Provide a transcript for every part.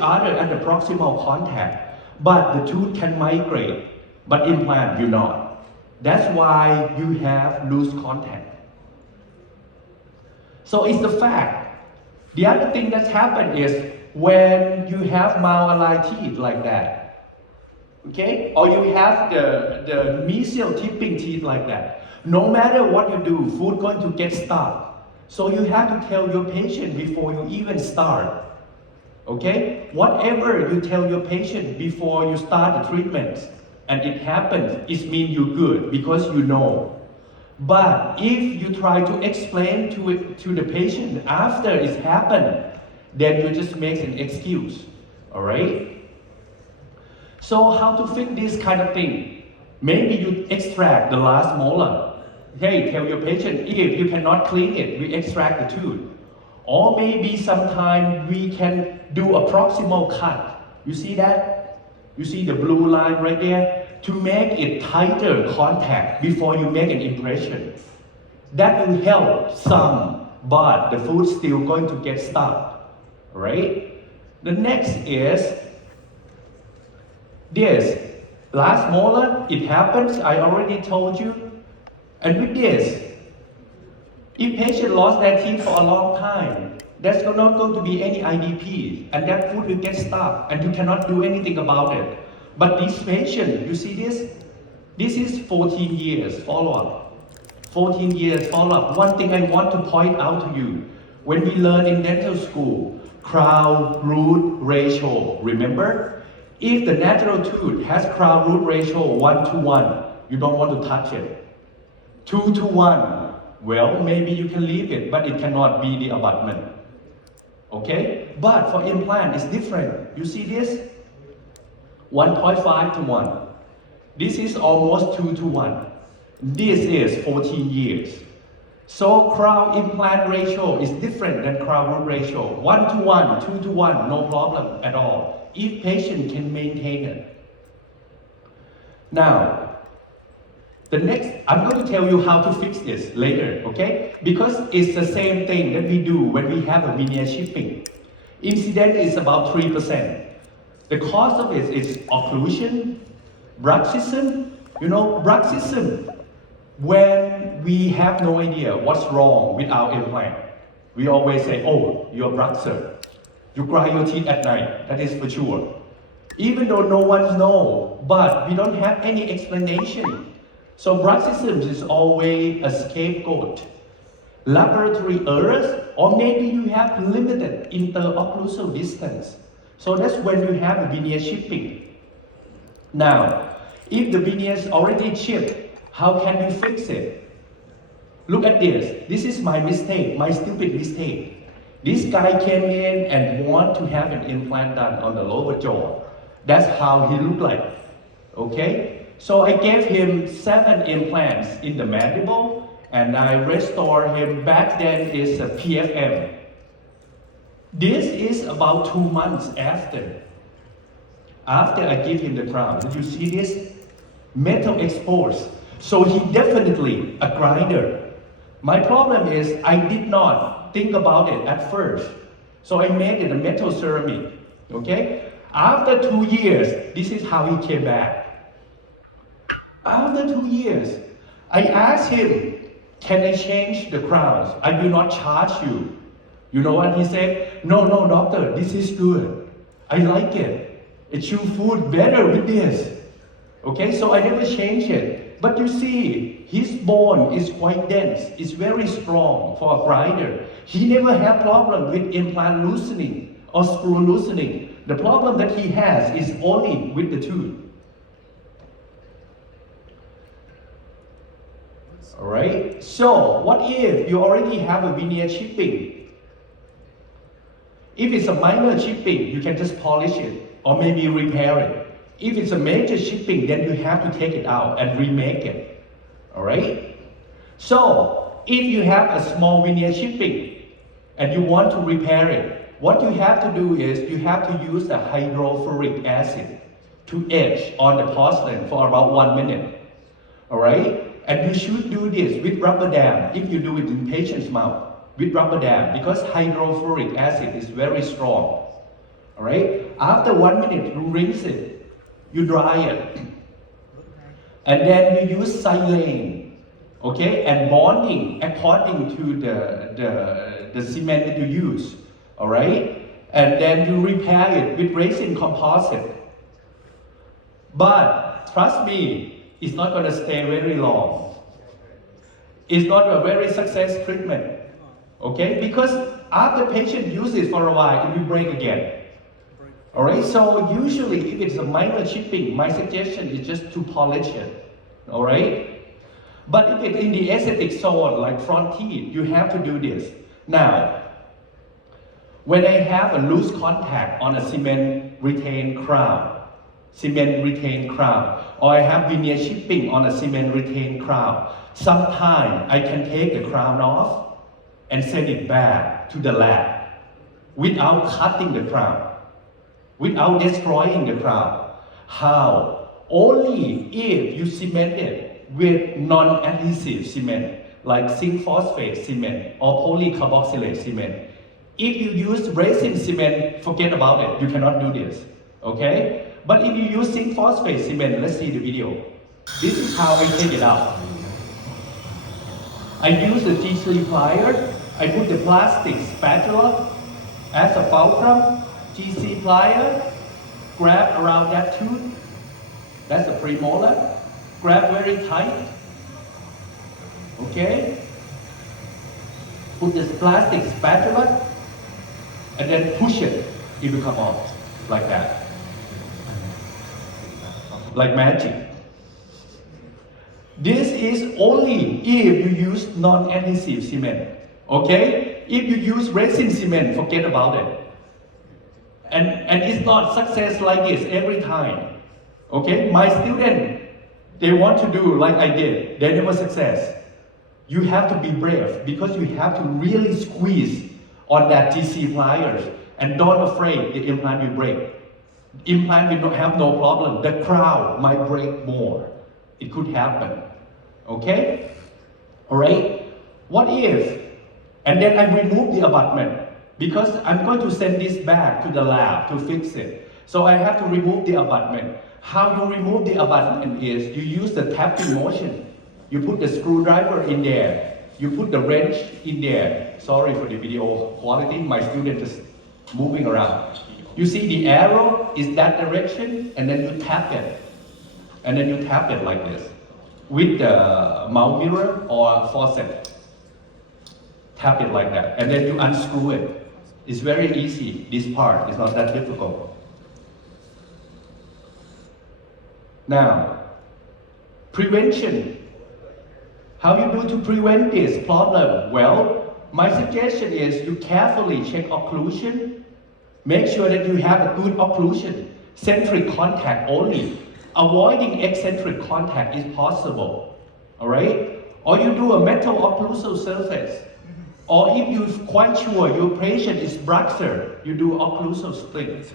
other at the proximal contact, but the tooth can migrate, but implant you not. That's why you have loose contact. So it's the fact. The other thing that's happened is when you have malaligned teeth like that, okay, or you have the mesial tipping teeth like that, no matter what you do, food going to get stuck. So you have to tell your patient before you even start. Okay? Whatever you tell your patient before you start the treatment and it happens, it means you're good because you know. But if you try to explain to the patient after it's happened, then you just make an excuse. Alright? So how to fix this kind of thing? Maybe you extract the last molar. Hey, tell your patient, if you cannot clean it, we extract the tooth. Or maybe sometime we can do a proximal cut. You see that? You see the blue line right there? To make it tighter contact before you make an impression. That will help some, but the food's still going to get stuck. Right? The next is this. Last molar, it happens, I already told you. And with this, if patient lost their teeth for a long time, there's not going to be any IDP, and that food will get stuck, and you cannot do anything about it. But this patient, you see this? This is 14 years follow-up. 14 years follow-up. One thing I want to point out to you, when we learn in dental school, crown-root ratio, remember? If the natural tooth has crown-root ratio 1:1, you don't want to touch it. 2:1, well, maybe you can leave it, but it cannot be the abutment. Okay? But for implant, it's different. You see this? 1.5:1. This is almost 2:1. This is 14 years. So crown implant ratio is different than crown root ratio. 1:1, 2:1, no problem at all, if patient can maintain it. Now, the next, I'm going to tell you how to fix this later, okay? Because it's the same thing that we do when we have a veneer chipping. Incident is about 3%. The cause of it is occlusion, bruxism. You know, bruxism, when we have no idea what's wrong with our implant, we always say, oh, you're a bruxer. You grind your teeth at night, that is for sure. Even though no one knows, but we don't have any explanation. So bruxism is always a scapegoat. Laboratory errors, or maybe you have limited interocclusal distance. So that's when you have a veneer chipping. Now, if the veneer is already chipped, how can you fix it? Look at this. This is my mistake, my stupid mistake. This guy came in and wanted to have an implant done on the lower jaw. That's how he looked like. Okay? So I gave him 7 implants in the mandible, and I restored him. Back then is a PFM. This is about 2 months after I give him the crown. Did you see this? Metal exposed. So he definitely a grinder. My problem is I did not think about it at first. So I made it a metal ceramic. Okay? After 2 years, this is how he came back. After 2 years, I asked him, can I change the crowns? I will not charge you. You know what he said? No, doctor, this is good. I like it. It chew food better with this. Okay, so I never changed it. But you see, his bone is quite dense. It's very strong for a grinder. He never had problem with implant loosening or screw loosening. The problem that he has is only with the tooth. Alright, so what if you already have a veneer chipping? If it's a minor chipping, you can just polish it or maybe repair it. If it's a major chipping, then you have to take it out and remake it. Alright? So, if you have a small veneer chipping and you want to repair it, what you have to do is you have to use the hydrofluoric acid to etch on the porcelain for about 1 minute. Alright? And you should do this with rubber dam if you do it in patient's mouth with rubber dam, because hydrofluoric acid is very strong. All right. After 1 minute, you rinse it, you dry it, and then you use silane, okay, and bonding according to the cement that you use. All right. And then you repair it with resin composite. But trust me, it's not going to stay very long. It's not a very success treatment, okay? Because after patient uses it for a while, it will break again. All right, so usually if it's a minor chipping, my suggestion is just to polish it, all right? But if it's in the aesthetic zone, like front teeth, you have to do this. Now, when I have a loose contact on a cement retained crown, or I have veneer chipping on a cement retained crown, sometimes I can take the crown off and send it back to the lab without cutting the crown, without destroying the crown. How? Only if you cement it with non-adhesive cement, like zinc phosphate cement or polycarboxylate cement. If you use resin cement, forget about it. You cannot do this, okay? But if you use zinc phosphate cement, let's see the video. This is how I take it out. I use the G3 plier. I put the plastic spatula as a fulcrum. G3 plier, grab around that tooth. That's a premolar. Grab very tight. Okay? Put this plastic spatula and then push it. It will come off like that. Like magic. This is only if you use non-adhesive cement, okay? If you use resin cement, forget about it. And it's not success like this every time, okay? My student, they want to do like I did, they never success. You have to be brave because you have to really squeeze on that GC pliers and don't afraid the implant will break. Implant will not have no problem. The crown might break more. It could happen. Okay? Alright? What if? And then I remove the abutment because I'm going to send this back to the lab to fix it. So I have to remove the abutment. How you remove the abutment is you use the tapping motion. You put the screwdriver in there. You put the wrench in there. Sorry for the video quality. My student is moving around. You see the arrow is that direction, and then you tap it. And then you tap it like this with the mount mirror or faucet. Tap it like that, and then you unscrew it. It's very easy, this part. It's not that difficult. Now, prevention. How you do to prevent this problem? Well, my suggestion is you carefully check occlusion. Make sure that you have a good occlusion, centric contact only. Avoiding eccentric contact is possible, all right? Or you do a metal occlusal surface. Or if you're quite sure your patient is Bruxer, you do occlusal split.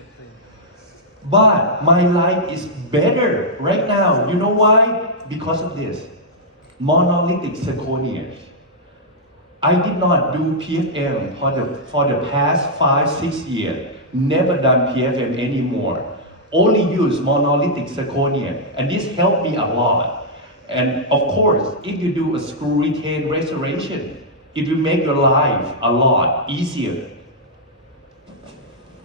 But my life is better right now. You know why? Because of this. Monolithic zirconias. I did not do PFM for the past 5-6 years. Never done PFM anymore. Only use monolithic zirconia, and this helped me a lot. And of course, if you do a screw retain restoration, it will make your life a lot easier.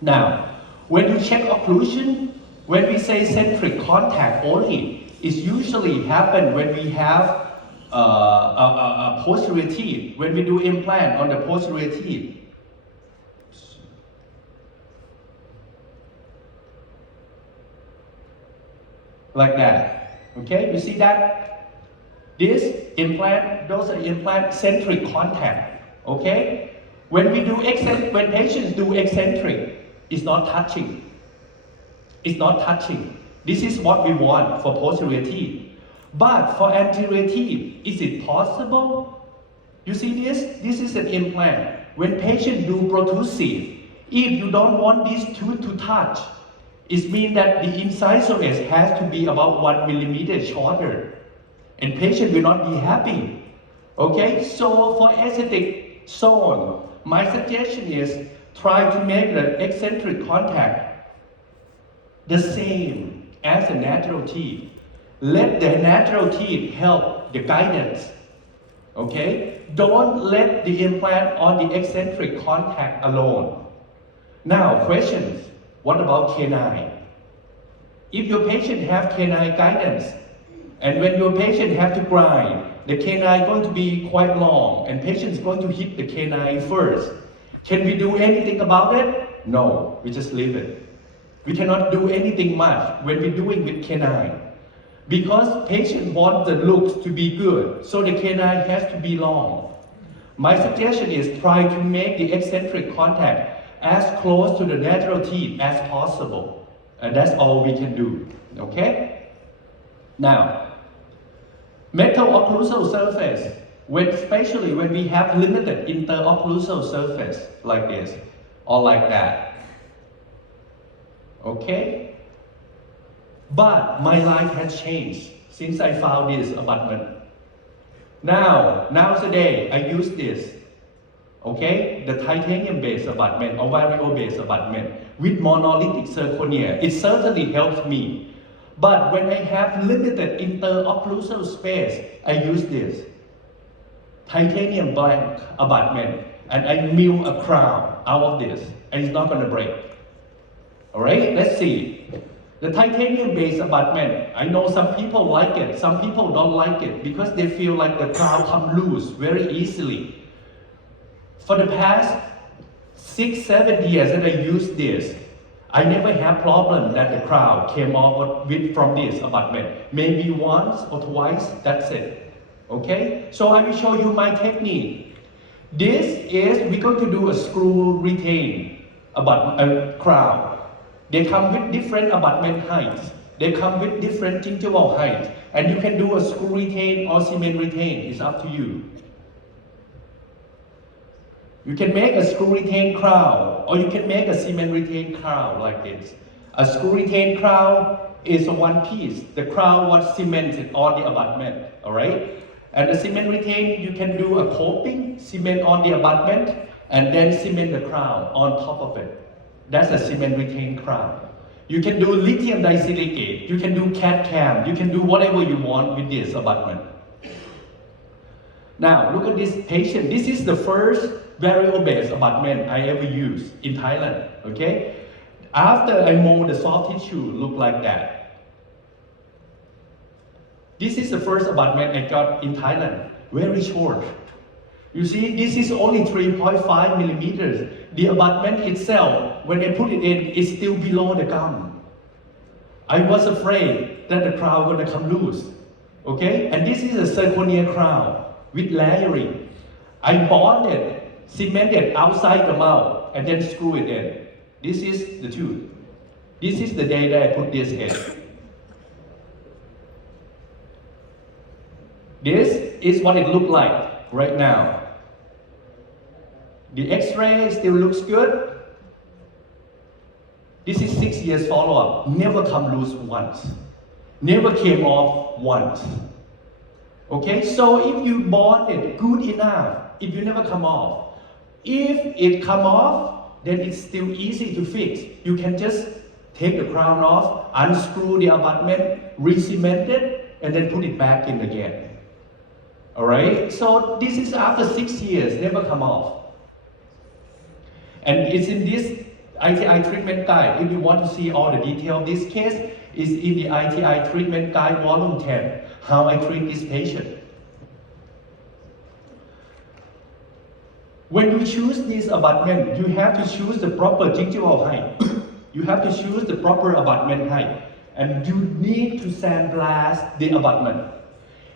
Now, when you check occlusion, when we say centric contact only, it usually happen when we have a posterior teeth, when we do implant on the posterior teeth. Like that, okay? You see that? This implant, those are implant centric contact, okay? When we do when patients do eccentric, it's not touching. It's not touching. This is what we want for posterior teeth. But for anterior teeth, is it possible? You see this? This is an implant. When patients do protrusive, if you don't want this tooth to touch, it means that the incisors has to be about 1 millimeter shorter. And patient will not be happy. Okay, so for aesthetic zone, my suggestion is try to make the eccentric contact the same as the natural teeth. Let the natural teeth help the guidance. Okay? Don't let the implant or the eccentric contact alone. Now, questions. What about canine? If your patient have canine guidance, and when your patient have to grind, the canine is going to be quite long, and patient is going to hit the canine first. Can we do anything about it? No, we just leave it. We cannot do anything much when we're doing with canine. Because patient wants the looks to be good, so the canine has to be long. My suggestion is try to make the eccentric contact as close to the natural teeth as possible. And that's all we can do, okay? Now, metal occlusal surface, especially when we have limited interocclusal surface like this, or like that. Okay? But my life has changed since I found this abutment. Nowadays, I use this, okay? The titanium-based abutment or vario-based abutment with monolithic zirconia. It certainly helps me. But when I have limited interocclusal space, I use this titanium blank abutment, and I mill a crown out of this, and it's not going to break. All right, let's see. The titanium-based abutment, I know some people like it, some people don't like it because they feel like the crown comes loose very easily. For the past 6-7 years that I use this, I never have problem that the crown came off from this abutment. Maybe once or twice, that's it. Okay? So I will show you my technique. We're going to do a screw retain crown. They come with different abutment heights. They come with different gingival heights. And you can do a screw retain or cement retain. It's up to you. You can make a screw retain crown, or you can make a cement retain crown like this. A screw retain crown is one piece. The crown was cemented on the abutment, all right? And the cement retain, you can do a coating, cement on the abutment, and then cement the crown on top of it. That's a cement retain crown. You can do lithium disilicate, you can do CAD-CAM, you can do whatever you want with this abutment. Now, look at this patient. This is the first vario-based abutment I ever used in Thailand, okay? After I mold the soft tissue, look like that. This is the first abutment I got in Thailand, very short. You see, this is only 3.5 millimeters. The abutment itself, when I put it in, is still below the gum. I was afraid that the crown was going to come loose, okay? And this is a zirconia crown with layering. I bonded, cemented outside the mouth, and then screw it in. This is the tooth. This is the day that I put this in. This is what it looked like right now. The X-ray still looks good. This is 6 years follow-up. Never come loose once. Never came off once. Okay, so if you bond it good enough, it will never come off. If it come off, then it's still easy to fix. You can just take the crown off, unscrew the abutment, re-cement it, and then put it back in again. Alright, so this is after 6 years, never come off. And it's in this ITI treatment guide. If you want to see all the detail of this case, is in the ITI treatment guide volume 10, how I treat this patient. When you choose this abutment, you have to choose the proper gingival height. You have to choose the proper abutment height. And you need to sandblast the abutment.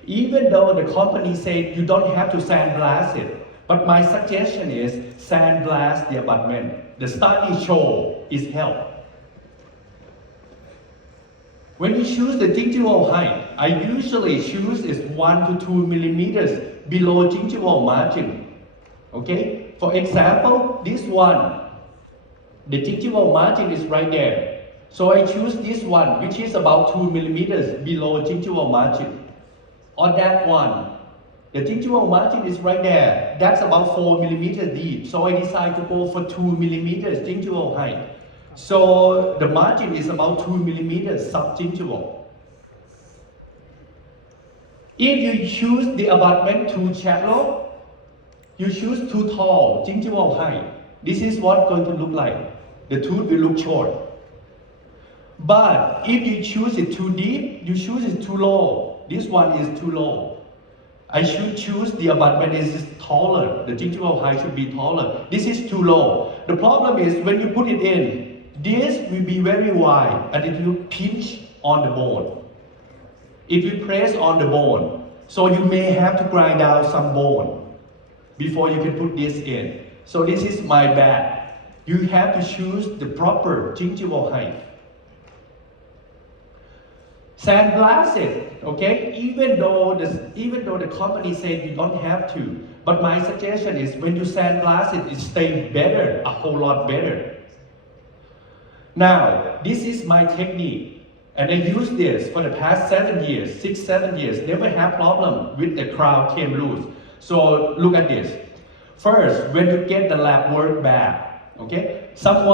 Even though the company said you don't have to sandblast it, but my suggestion is sandblast the abutment. The study show is help. When you choose the gingival height, I usually choose is 1 to 2 millimeters below gingival margin. Okay? For example, this one, the gingival margin is right there. So I choose this one, which is about 2 millimeters below gingival margin. Or that one, the gingival margin is right there. That's about 4 millimeters deep. So I decide to go for 2 millimeters gingival height. So the margin is about 2 millimeters subgingival. If you choose the abutment too shallow, you choose too tall, gingival height. This is what going to look like. The tooth will look short. But if you choose it too deep, you choose it too low. This one is too low. I should choose the abutment is taller. The gingival height should be taller. This is too low. The problem is when you put it in, this will be very wide and it will pinch on the bone. It will press on the bone. So you may have to grind out some bone before you can put this in. So this is my bad. You have to choose the proper gingival height. Sandblast it, okay? Even though the company said you don't have to, but my suggestion is when you sandblast it, it stays better, a whole lot better. Now, this is my technique, and I use this for the past 7 years, 7 years. Never have problem with the crown came loose. So look at this. First, when you get the lab work back, okay? Some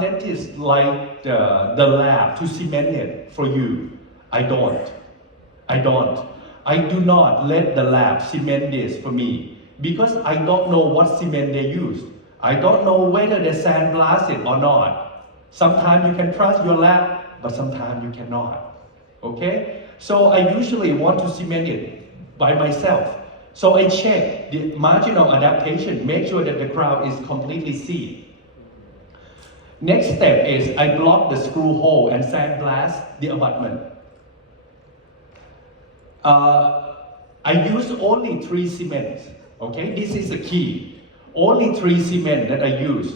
dentist like the lab to cement it for you. I don't. I do not let the lab cement this for me because I don't know what cement they use. I don't know whether they sandblast it or not. Sometimes you can trust your lab, but sometimes you cannot. Okay? So I usually want to cement it by myself. So I check the marginal adaptation, make sure that the crown is completely sealed. Next step is I block the screw hole and sandblast the abutment. I use only 3 cements. Okay, this is the key. Only 3 cement that I use.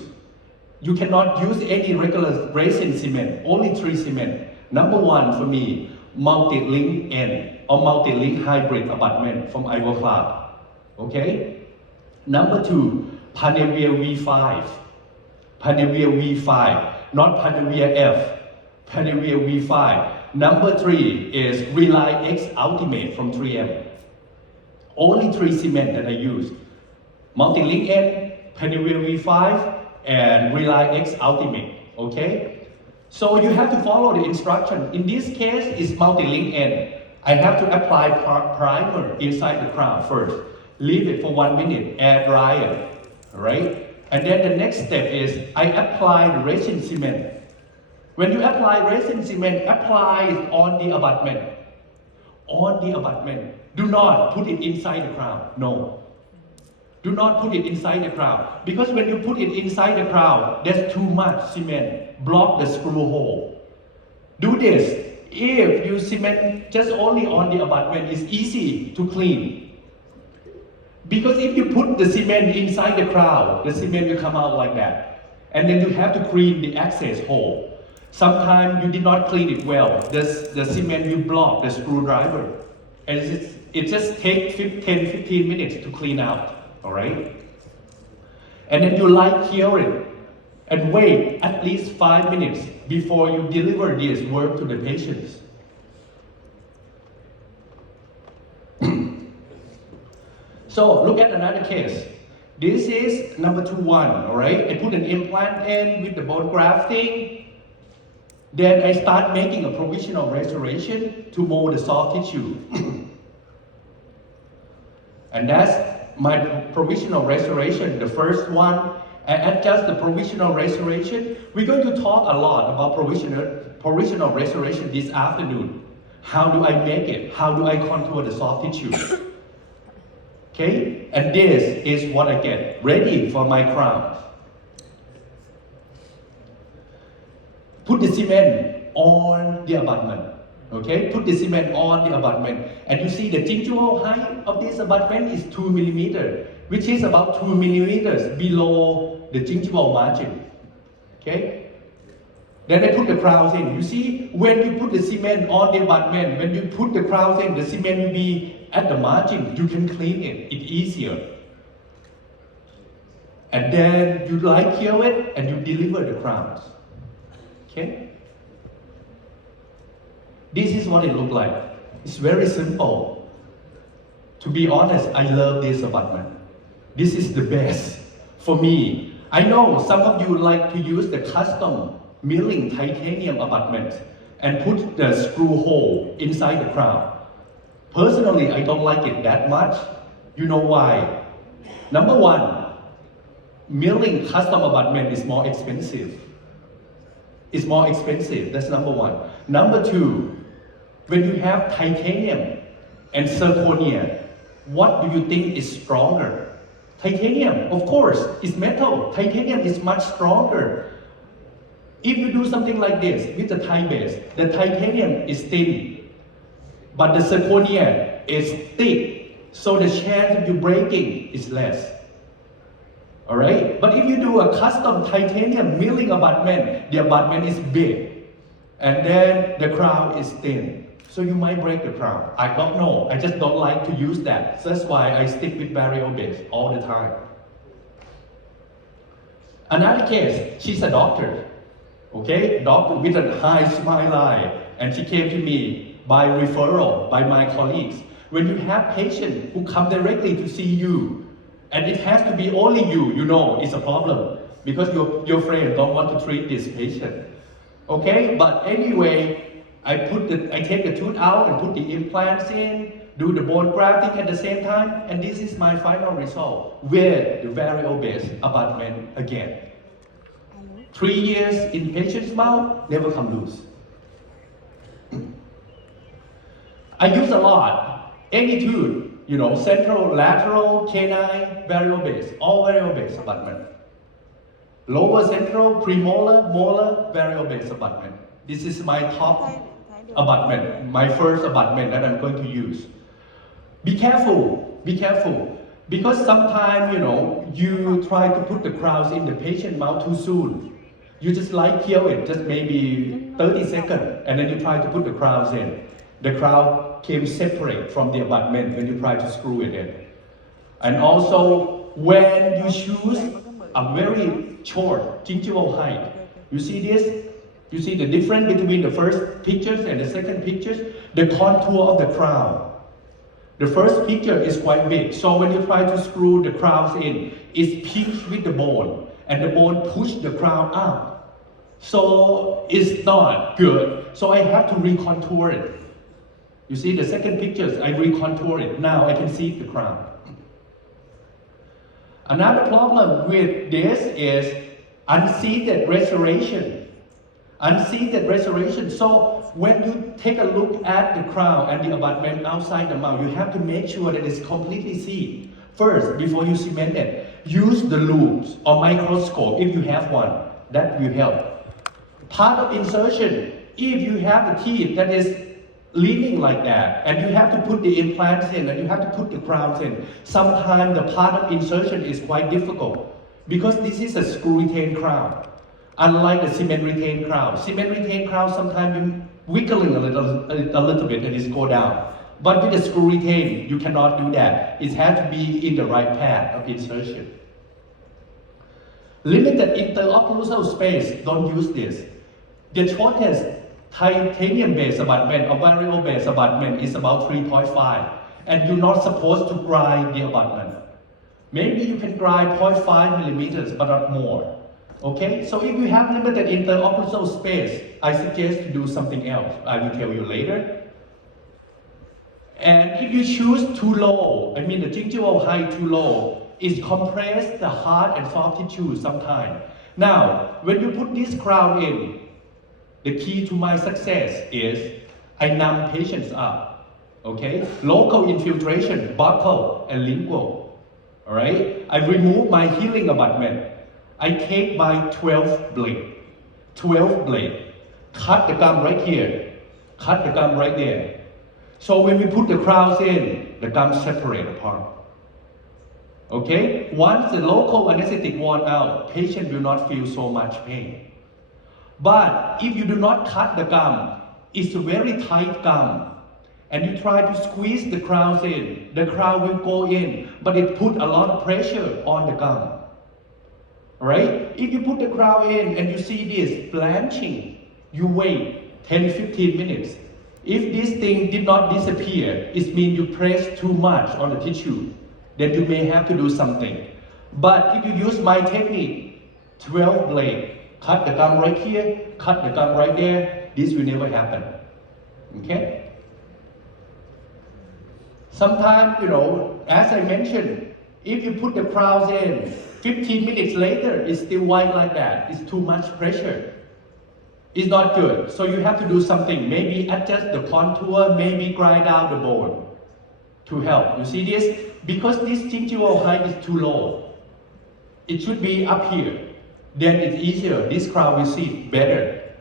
You cannot use any regular resin cement. Only 3 cement. Number 1 for me, multi-link N or multi-link hybrid abutment from Ivoclar. Okay. Number 2, Panevia V5. Panevia V5, not Panevia F, Panevia V5. Number 3 is Rely X Ultimate from 3M. Only 3 cement that I use. Multi-link N, Panevia V5, and Rely X Ultimate, okay? So you have to follow the instruction. In this case, it's multi-link N. I have to apply primer inside the crown first. Leave it for 1 minute, air dry it, all right? And then the next step is I apply the resin cement. When you apply resin cement, apply it on the abutment. On the abutment. Do not put it inside the crown. No. Do not put it inside the crown. Because when you put it inside the crown, there's too much cement. Block the screw hole. Do this. If you cement just only on the abutment, it's easy to clean. Because if you put the cement inside the crown, the cement will come out like that. And then you have to clean the access hole. Sometimes you did not clean it well. The cement will block the screwdriver. And it just takes 10-15 minutes to clean out. All right? And then you light cure it and wait at least 5 minutes before you deliver this work to the patients. So look at another case. This is number 2-1, all right? I put an implant in with the bone grafting. Then I start making a provisional restoration to mold the soft tissue. And that's my provisional restoration, the first one. And just the provisional restoration, we're going to talk a lot about provisional restoration this afternoon. How do I make it? How do I contour the soft tissue? Okay, and this is what I get ready for my crown. Put the cement on the abutment. Okay, put the cement on the abutment, and you see the gingival height of this abutment is 2 millimeters, which is about 2 millimeters below the gingival margin. Okay. Then I put the crowns in. You see, when you put the cement on the abutment, when you put the crowns in, the cement will be at the margin. You can clean it. It's easier. And then you light cure it and you deliver the crowns. Okay? This is what it looks like. It's very simple. To be honest, I love this abutment. This is the best. For me, I know some of you like to use the custom milling titanium abutments and put the screw hole inside the crown. Personally, I don't like it that much. You know why? Number one, milling custom abutment is more expensive. It's more expensive, that's number one. Number two, when you have titanium and zirconia, what do you think is stronger? Titanium, of course, is metal. Titanium is much stronger. If you do something like this with the Thai base, the titanium is thin, but the zirconia is thick, so the chance of you breaking is less. Alright? But if you do a custom titanium milling abutment, the abutment is big, and then the crown is thin. So you might break the crown. I don't know. I just don't like to use that. So that's why I stick with variable base all the time. Another case, she's a doctor. Okay? Doctor with a high smile line. And she came to me by referral, by my colleagues. When you have patients who come directly to see you, and it has to be only you, you know it's a problem. Because your friend don't want to treat this patient. Okay? But anyway, I take the tooth out and put the implants in, do the bone grafting at the same time, and this is my final result with the variable base abutment again. 3 years in patient's mouth, never come loose. I use a lot, any tooth, you know, central, lateral, canine, variable base, all variable base abutment. Lower central, premolar, molar, variable base abutment. This is my top abutment, my first abutment that I'm going to use. Be careful, because sometimes, you know, you try to put the crowns in the patient mouth too soon. You just like kill it, just maybe 30 seconds, and then you try to put the crowns in. The crown came separate from the abutment when you try to screw it in. And also, when you choose a very short gingival height, you see this? You see the difference between the first pictures and the second pictures? The contour of the crown. The first picture is quite big, so when you try to screw the crowns in, it's pinched with the bone, and the bone push the crown up. So it's not good. So I have to recontour it. You see the second pictures, I recontour it. Now I can see the crown. Another problem with this is unseated restoration. Unseated restoration. So when you take a look at the crown and the abutment outside the mouth, you have to make sure that it's completely seated. First, before you cement it, use the loops or microscope if you have one. That will help. Part of insertion, if you have the teeth that is leaning like that, and you have to put the implants in, and you have to put the crowns in, sometimes the part of insertion is quite difficult, because this is a screw-retained crown. Unlike the cement retained crown. Cement retained crown, sometimes you wiggling a little bit and it go down. But with the screw retained, you cannot do that. It has to be in the right path of insertion. Limited interocclusal space, don't use this. The shortest titanium-based abutment or variable-based abutment is about 3.5, and you're not supposed to grind the abutment. Maybe you can grind 0.5 millimeters, but not more. Okay, so if you have limited interocclusal space, I suggest to do something else. I will tell you later. And if you choose too low, I mean the gingival height too low, it compresses the hard and soft tissue sometimes. Now, when you put this crown in, the key to my success is I numb patients up. Okay, local infiltration, buccal and lingual. All right, I remove my healing abutment. I take by 12 blade, cut the gum right here, cut the gum right there. So when we put the crowns in, the gums separate apart. Okay, once the local anesthetic worn out, patient will not feel so much pain. But if you do not cut the gum, it's a very tight gum, and you try to squeeze the crowns in, the crown will go in, but it put a lot of pressure on the gum. Right? If you put the crown in and you see this blanching, you wait 10-15 minutes. If this thing did not disappear, it means you press too much on the tissue. Then you may have to do something. But if you use my technique, 12 blade. Cut the gum right here, cut the gum right there. This will never happen. Okay? Sometimes, as I mentioned, if you put the crowns in, 15 minutes later, it's still white like that. It's too much pressure. It's not good. So you have to do something. Maybe adjust the contour, maybe grind out the bone to help. You see this? Because this gingival height is too low. It should be up here. Then it's easier. This crown will sit better.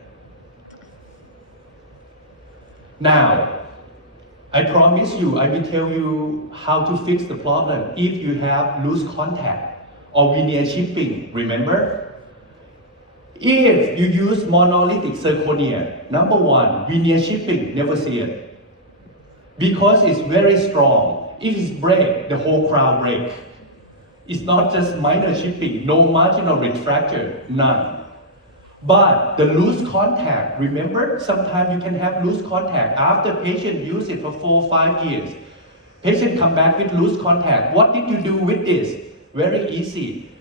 Now, I promise you, I will tell you how to fix the problem if you have loose contact or veneer chipping, remember? If you use monolithic zirconia, number one, veneer chipping, never see it. Because it's very strong. If it's break, the whole crown break. It's not just minor chipping, no marginal retracture, none. But the loose contact, remember, sometimes you can have loose contact after patient use it for 4 or 5 years. Patient come back with loose contact. What did you do with this? Very easy.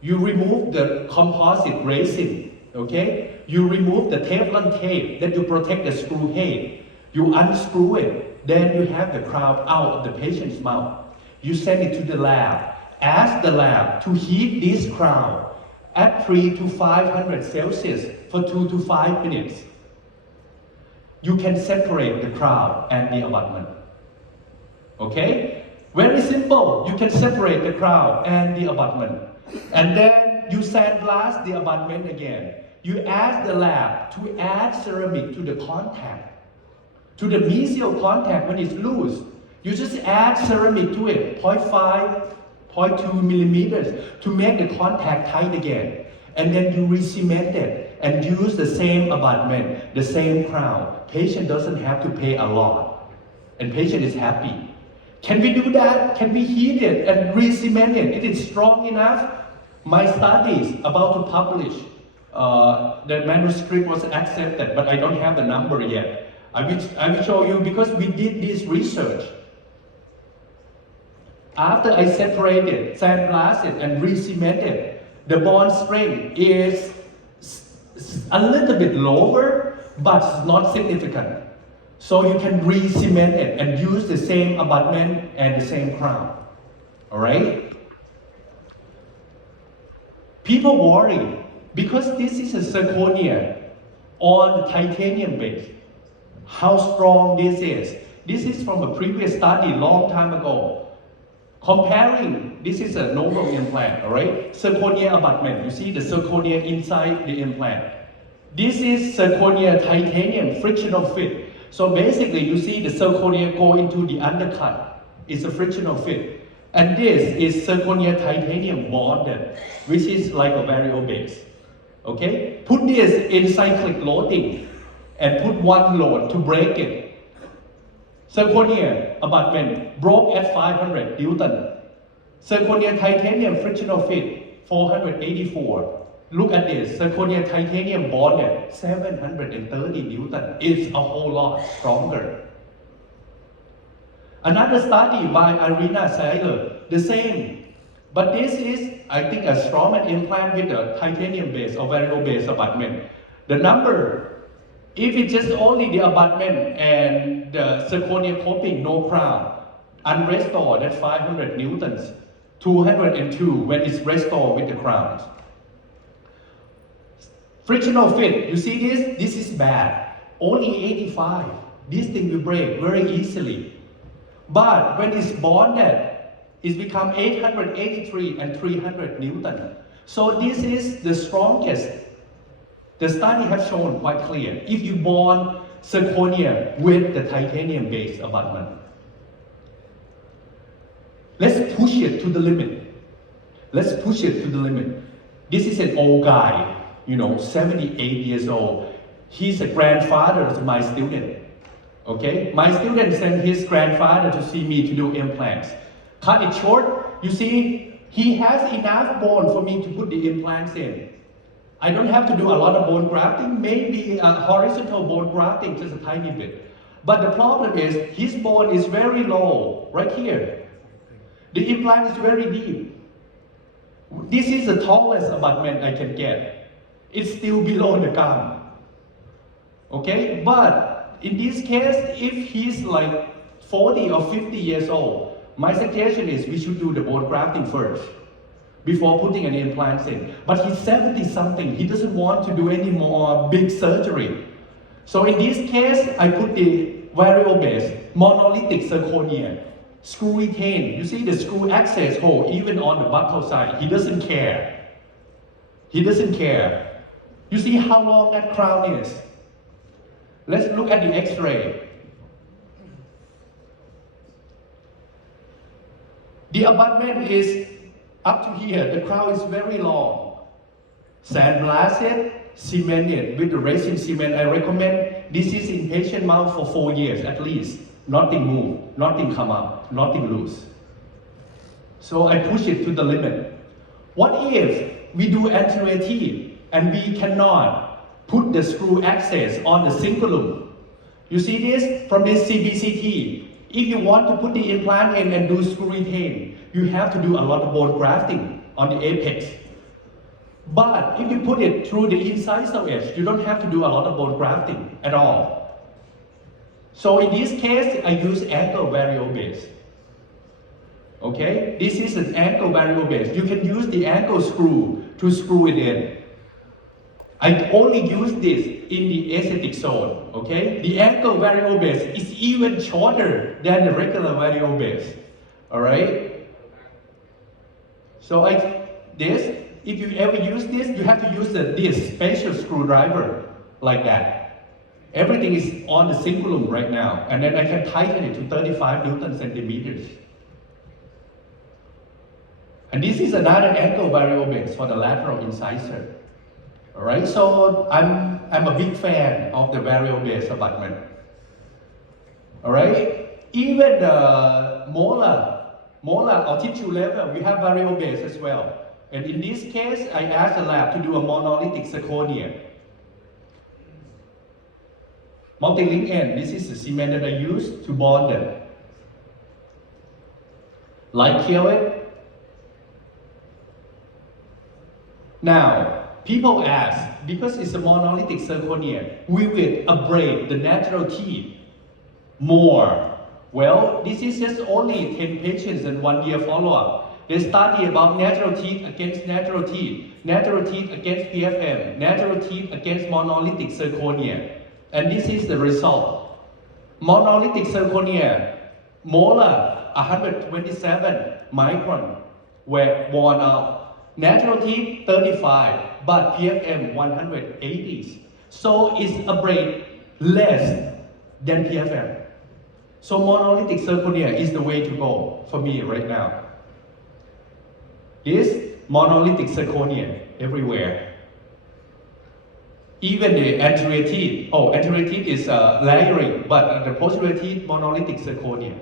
You remove the composite resin, okay? You remove the Teflon tape that you protect the screw head. You unscrew it, then you have the crown out of the patient's mouth. You send it to the lab. Ask the lab to heat this crown at 300 to 500 Celsius for 2 to 5 minutes. You can separate the crown and the abutment. Okay? Very simple. You can separate the crown and the abutment. And then you sandblast the abutment again. You ask the lab to add ceramic to the contact. To the mesial contact when it's loose. You just add ceramic to it, 0.5, 0.2 millimeters to make the contact tight again. And then you re-cement it and use the same abutment, the same crown. Patient doesn't have to pay a lot. And patient is happy. Can we do that? Can we heat it and re-cement it? It is strong enough. My studies about to publish, the manuscript was accepted, but I don't have the number yet. I will show you because we did this research. After I separated, sandblasted, and re-cemented, the bond strength is a little bit lower, but not significant. So you can re-cement it and use the same abutment and the same crown. Alright? People worry because this is a zirconia on the titanium base. How strong this is. This is from a previous study long time ago. Comparing, this is a normal implant, alright? Zirconia abutment. You see the zirconia inside the implant. This is zirconia titanium frictional fit. So basically, you see the zirconia go into the undercut. It's a frictional fit. And this is zirconia titanium bonded, which is like a variable base. Okay? Put this in cyclic loading and put one load to break it. Zirconia abutment broke at 500 Newton. Zirconia titanium frictional fit 484. Look at this, zirconia titanium bonded 730 Newton. It's a whole lot stronger. Another study by Irina Seiler, the same. But this is, I think, a Straumann implant with a titanium base or variable base abutment. The number, if it's just only the abutment and the zirconia coping, no crown, unrestored at 500 Newtons, 202 when it's restored with the crowns. Frictional fit, you see this? This is bad. Only 85. This thing will break very easily. But when it's bonded, it's become 883 and 300 Newton. So this is the strongest. The study has shown quite clear. If you bond zirconia with the titanium base abutment, let's push it to the limit. Let's push it to the limit. This is an old guy, 78 years old. He's a grandfather to my student. Okay? My student sent his grandfather to see me to do implants. Cut it short, you see, he has enough bone for me to put the implants in. I don't have to do a lot of bone grafting, maybe a horizontal bone grafting, just a tiny bit. But the problem is, his bone is very low, right here. The implant is very deep. This is the tallest abutment I can get. It's still below the gun. Okay, but in this case, if he's like 40 or 50 years old, my suggestion is we should do the bone grafting first before putting an implant in. But he's 70 something, he doesn't want to do any more big surgery. So in this case, I put the variable base, monolithic zirconia, screw retain. You see the screw access hole even on the buccal side. He doesn't care. He doesn't care. You see how long that crown is? Let's look at the x-ray. The abutment is up to here. The crown is very long. Sandblasted, cemented with the resin cement. I recommend this is in patient mouth for 4 years at least. Nothing move, nothing come up, nothing loose. So I push it to the limit. What if we do anterior teeth and we cannot put the screw access on the cingulum? You see this from this CBCT. If you want to put the implant in and do screw retain, you have to do a lot of bone grafting on the apex. But if you put it through the incisal edge, you don't have to do a lot of bone grafting at all. So in this case, I use angle variable base. Okay, this is an angle variable base. You can use the angle screw to screw it in. I only use this in the aesthetic zone, okay? The angle variable base is even shorter than the regular variable base, all right? So if you ever use this, you have to use this special screwdriver like that. Everything is on the cingulum right now, and then I can tighten it to 35 Newton centimeters. And this is another angle variable base for the lateral incisor. All right, so I'm a big fan of the variable base abutment. All right, even the molar or tissue level, we have variable base as well. And in this case, I asked the lab to do a monolithic zirconia. Multi-link end, this is the cement that I use to bond them. Light kill it. Now, people ask, because it's a monolithic zirconia, we will abrade the natural teeth more. Well, this is just only 10 patients and 1 year follow-up. They study about natural teeth against natural teeth against PFM, natural teeth against monolithic zirconia. And this is the result. Monolithic zirconia, molar 127 micron were worn out. Natural teeth 35, but PFM 180. So it's abrade less than PFM. So monolithic zirconia is the way to go for me right now. This monolithic zirconia everywhere. Even the anterior teeth. Oh, anterior teeth is layering, but the posterior teeth monolithic zirconia.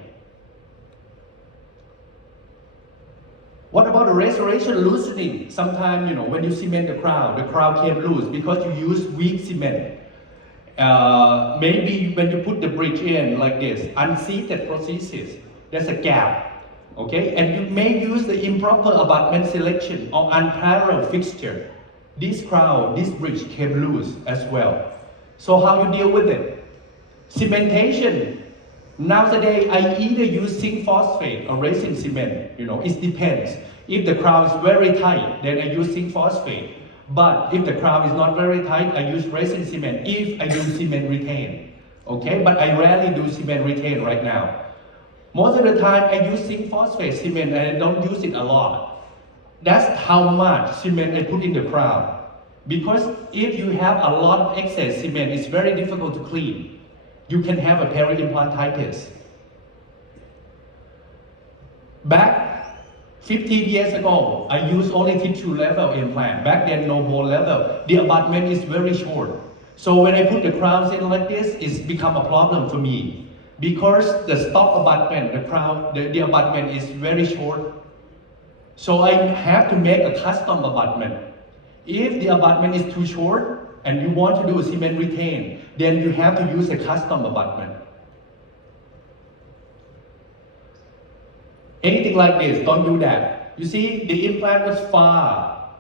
What about the restoration loosening? Sometimes, when you cement the crown can loose because you use weak cement. Maybe when you put the bridge in like this, unseated prosthesis, there's a gap. Okay, and you may use the improper abutment selection or unparalleled fixture. This crown, this bridge came loose as well. So how you deal with it? Cementation. Nowadays, I either use zinc phosphate or resin cement. It depends. If the crown is very tight, then I use zinc phosphate. But if the crown is not very tight, I use resin cement. If I use cement retain, okay. But I rarely do cement retain right now. Most of the time, I use zinc phosphate cement, and I don't use it a lot. That's how much cement I put in the crown. Because if you have a lot of excess cement, it's very difficult to clean. You can have a peri-implantitis. Back 15 years ago, I used only tissue level implant. Back then, no bone level. The abutment is very short. So when I put the crowns in like this, it's become a problem for me. Because the stock abutment, the abutment is very short. So I have to make a custom abutment. If the abutment is too short and you want to do a cement retain, then you have to use a custom abutment. Anything like this, don't do that. You see, the implant was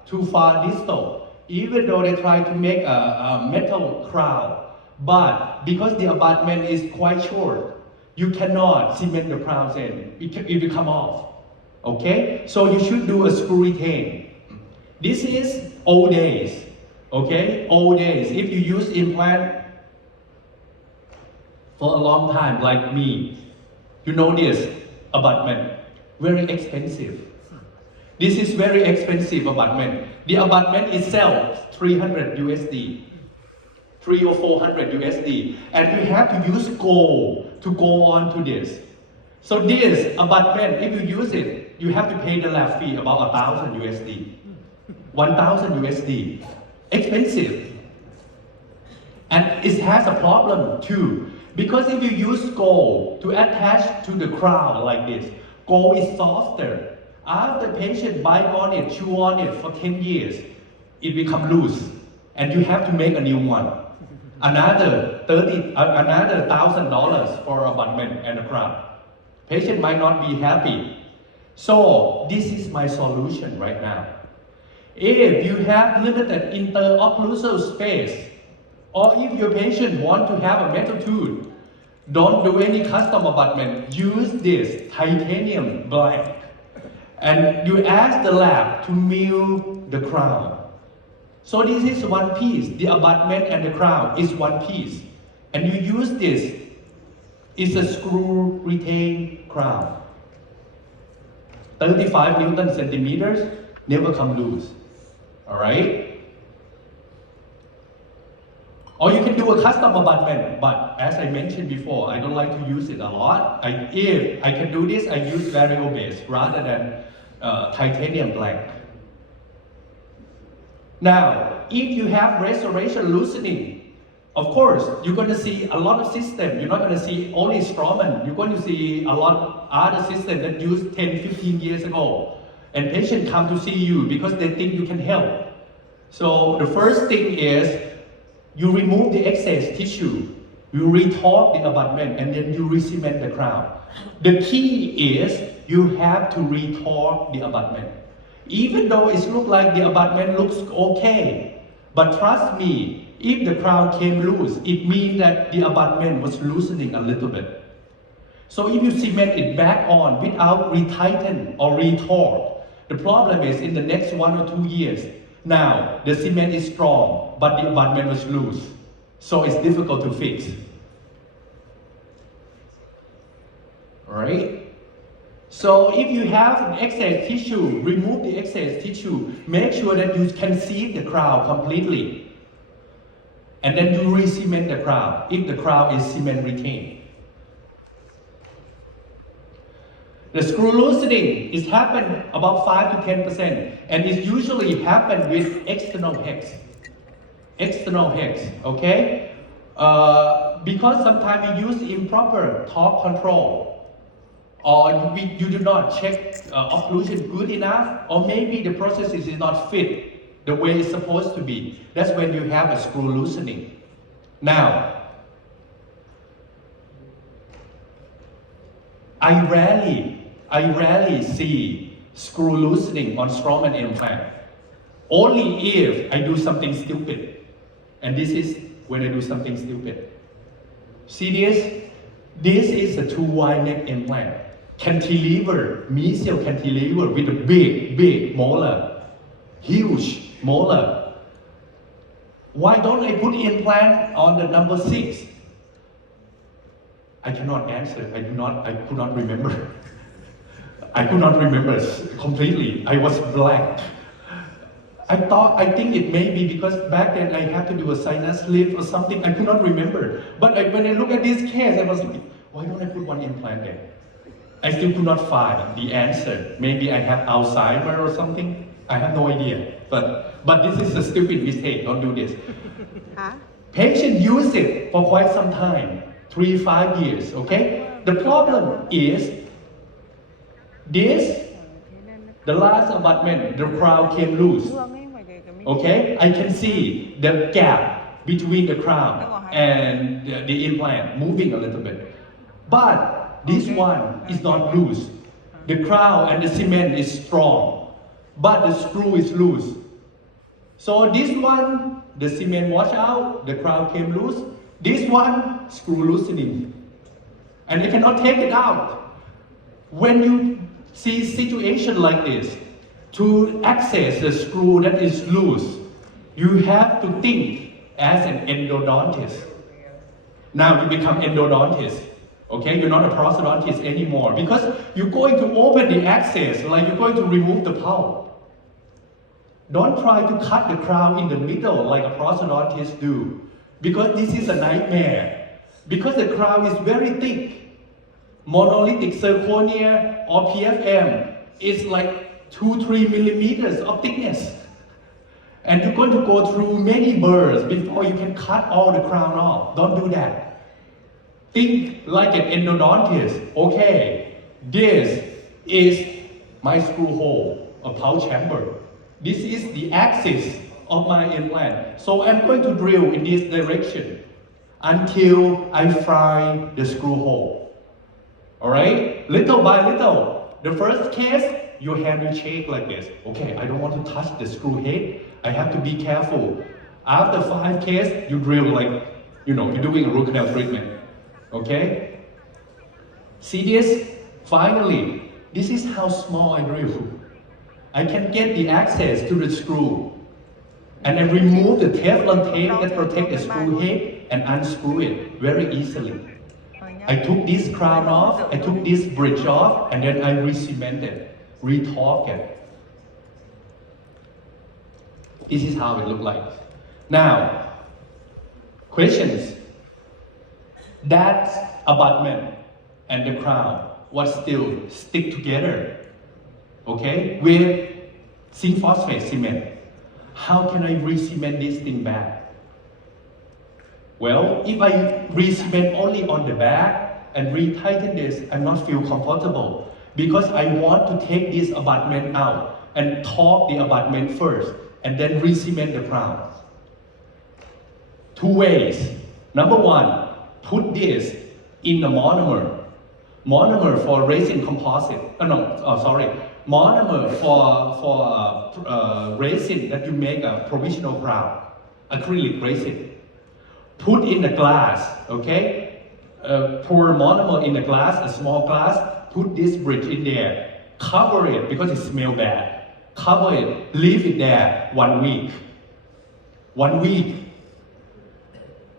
too far distal, even though they try to make a metal crown. But because the abutment is quite short, you cannot cement the crowns in. It will come off. Okay? So you should do a screw retain. This is old days. Okay? Old days. If you use implant for a long time, like me, you know this abutment, very expensive. This is very expensive abutment. The abutment itself, 300 USD, 3 or 400 USD, and you have to use gold to go on to this. So this abutment, if you use it, you have to pay the lab fee about 1,000 USD, 1,000 USD, expensive. And it has a problem too, because if you use gold to attach to the crown like this, gold is softer. After the patient bite on it, chew on it for 10 years, it becomes loose, and you have to make a new one. Another $1,000 for abutment and a crown. Patient might not be happy. So this is my solution right now. If you have limited interocclusal space, or if your patient want to have a metal tooth, don't do any custom abutment. Use this titanium black. And you ask the lab to mill the crown. So this is one piece. The abutment and the crown is one piece. And you use this. It's a screw retain crown. 35 Newton centimeters, never come loose. Alright? Or you can do a custom abutment, but as I mentioned before, I don't like to use it a lot. If I can do this, I use variable base rather than titanium black. Now, if you have restoration loosening, of course, you're going to see a lot of systems. You're not going to see only Straumann. You're going to see a lot of other systems that used 10, 15 years ago. And patients come to see you because they think you can help. So the first thing is, you remove the excess tissue, you retorque the abutment, and then you re-cement the crown. The key is you have to retorque the abutment. Even though it looks like the abutment looks okay, but trust me, if the crown came loose, it means that the abutment was loosening a little bit. So if you cement it back on without retighten or retorque, the problem is in the next 1 or 2 years, now the cement is strong, but the abutment was loose. So it's difficult to fix. Alright? So if you have excess tissue, remove the excess tissue. Make sure that you can see the crown completely. And then you re-cement the crown, if the crown is cement retained. The screw loosening is happen about 5 to 10%, and it usually happen with external hex. External hex, okay? Because sometimes you use improper torque control, or you do not check occlusion good enough, or maybe the process is not fit the way it's supposed to be. That's when you have a screw loosening. Now, I rarely see screw loosening on Straumann implant. Only if I do something stupid. And this is when I do something stupid. See this? This is a 2-wide neck implant. Cantilever, mesial cantilever with a big molar. Huge molar. Why don't I put implant on the number 6? I cannot answer. I could not remember. I could not remember completely. I was blank. I think it may be because back then I had to do a sinus lift or something. I could not remember. But when I look at this case, I was like, why don't I put one implant there? I still could not find the answer. Maybe I have Alzheimer or something. I have no idea. But this is a stupid mistake. Don't do this. Huh? Patients use it for quite some time, 3-5 years. Okay. The problem is this. The last abutment, the crown came loose. Okay, I can see the gap between the crown and the implant moving a little bit. But this one is not loose. The crown and the cement is strong, but the screw is loose. So this one, the cement wash out, the crown came loose. This one, screw loosening. And you cannot take it out. When you see situation like this, to access the screw that is loose, you have to think as an endodontist. Now you become endodontist. Okay, you're not a prosthodontist anymore because you're going to open the access, like you're going to remove the pulp. Don't try to cut the crown in the middle like a prosthodontist do, because this is a nightmare. Because the crown is very thick. Monolithic zirconia or PFM is like 2-3 millimeters of thickness. And you're going to go through many burrs before you can cut all the crown off. Don't do that. Think like an endodontist. Okay, this is my screw hole, a pouch chamber. This is the axis of my implant. So I'm going to drill in this direction until I find the screw hole. Alright? Little by little. The first case, your hand will shake like this. Okay, I don't want to touch the screw head. I have to be careful. After 5 cases, you drill like, you're doing a root canal treatment. Okay? See this? Finally, this is how small I drill. I can get the access to the screw. And I remove the Teflon tape that protects the screw head and unscrew it very easily. I took this crown off, I took this bridge off, and then I re-cemented, re-torqued it. This is how it looked like. Now, questions. That abutment and the crown was still stick together, okay, with zinc phosphate cement. How can I re-cement this thing back? Well, if I re-cement only on the back and re-tighten this, I'm not feel comfortable because I want to take this abutment out and torque the abutment first and then re-cement the crown. 2 ways. Number 1, put this in the monomer. Monomer for resin composite. Monomer for resin that you make a provisional crown. Acrylic resin. Put in the glass, okay? Pour monomer in the glass, a small glass. Put this bridge in there. Cover it because it smells bad. Cover it. Leave it there 1 week. 1 week.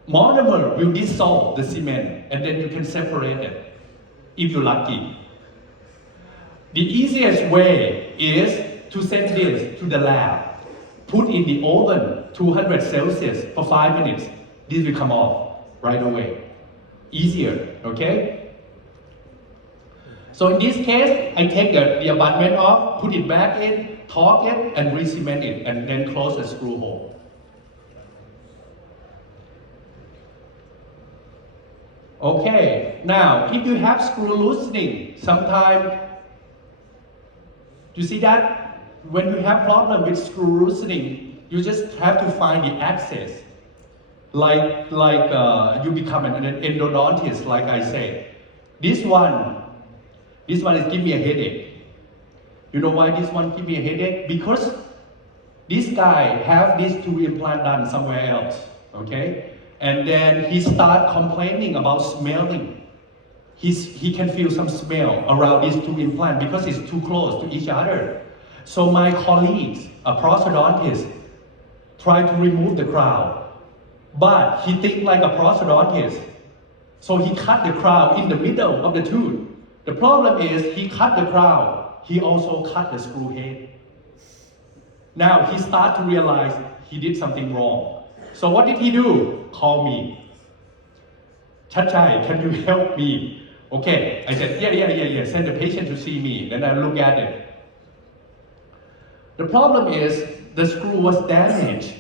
Monomer will dissolve the cement and then you can separate it if you're lucky. The easiest way is to send this to the lab. Put in the oven 200 Celsius for 5 minutes. This will come off right away. Easier, okay? So in this case, I take the abutment off, put it back in, torque it, and re-cement it, and then close the screw hole. Okay, now if you have screw loosening, sometimes you see that when you have problem with screw loosening, you just have to find the access. Like you become an endodontist, like I said. This one is give me a headache. You know why this one give me a headache? Because this guy have these 2 implants done somewhere else, okay? And then he start complaining about smelling. He can feel some smell around these 2 implants because it's too close to each other. So my colleagues, a prosthodontist, try to remove the crown. But he thinks like a prosthodontist. So he cut the crown in the middle of the tooth. The problem is he cut the crown. He also cut the screw head. Now he start to realize he did something wrong. So what did he do? Call me. Chachai, can you help me? Okay, I said, yeah. Send the patient to see me. Then I look at it. The problem is the screw was damaged.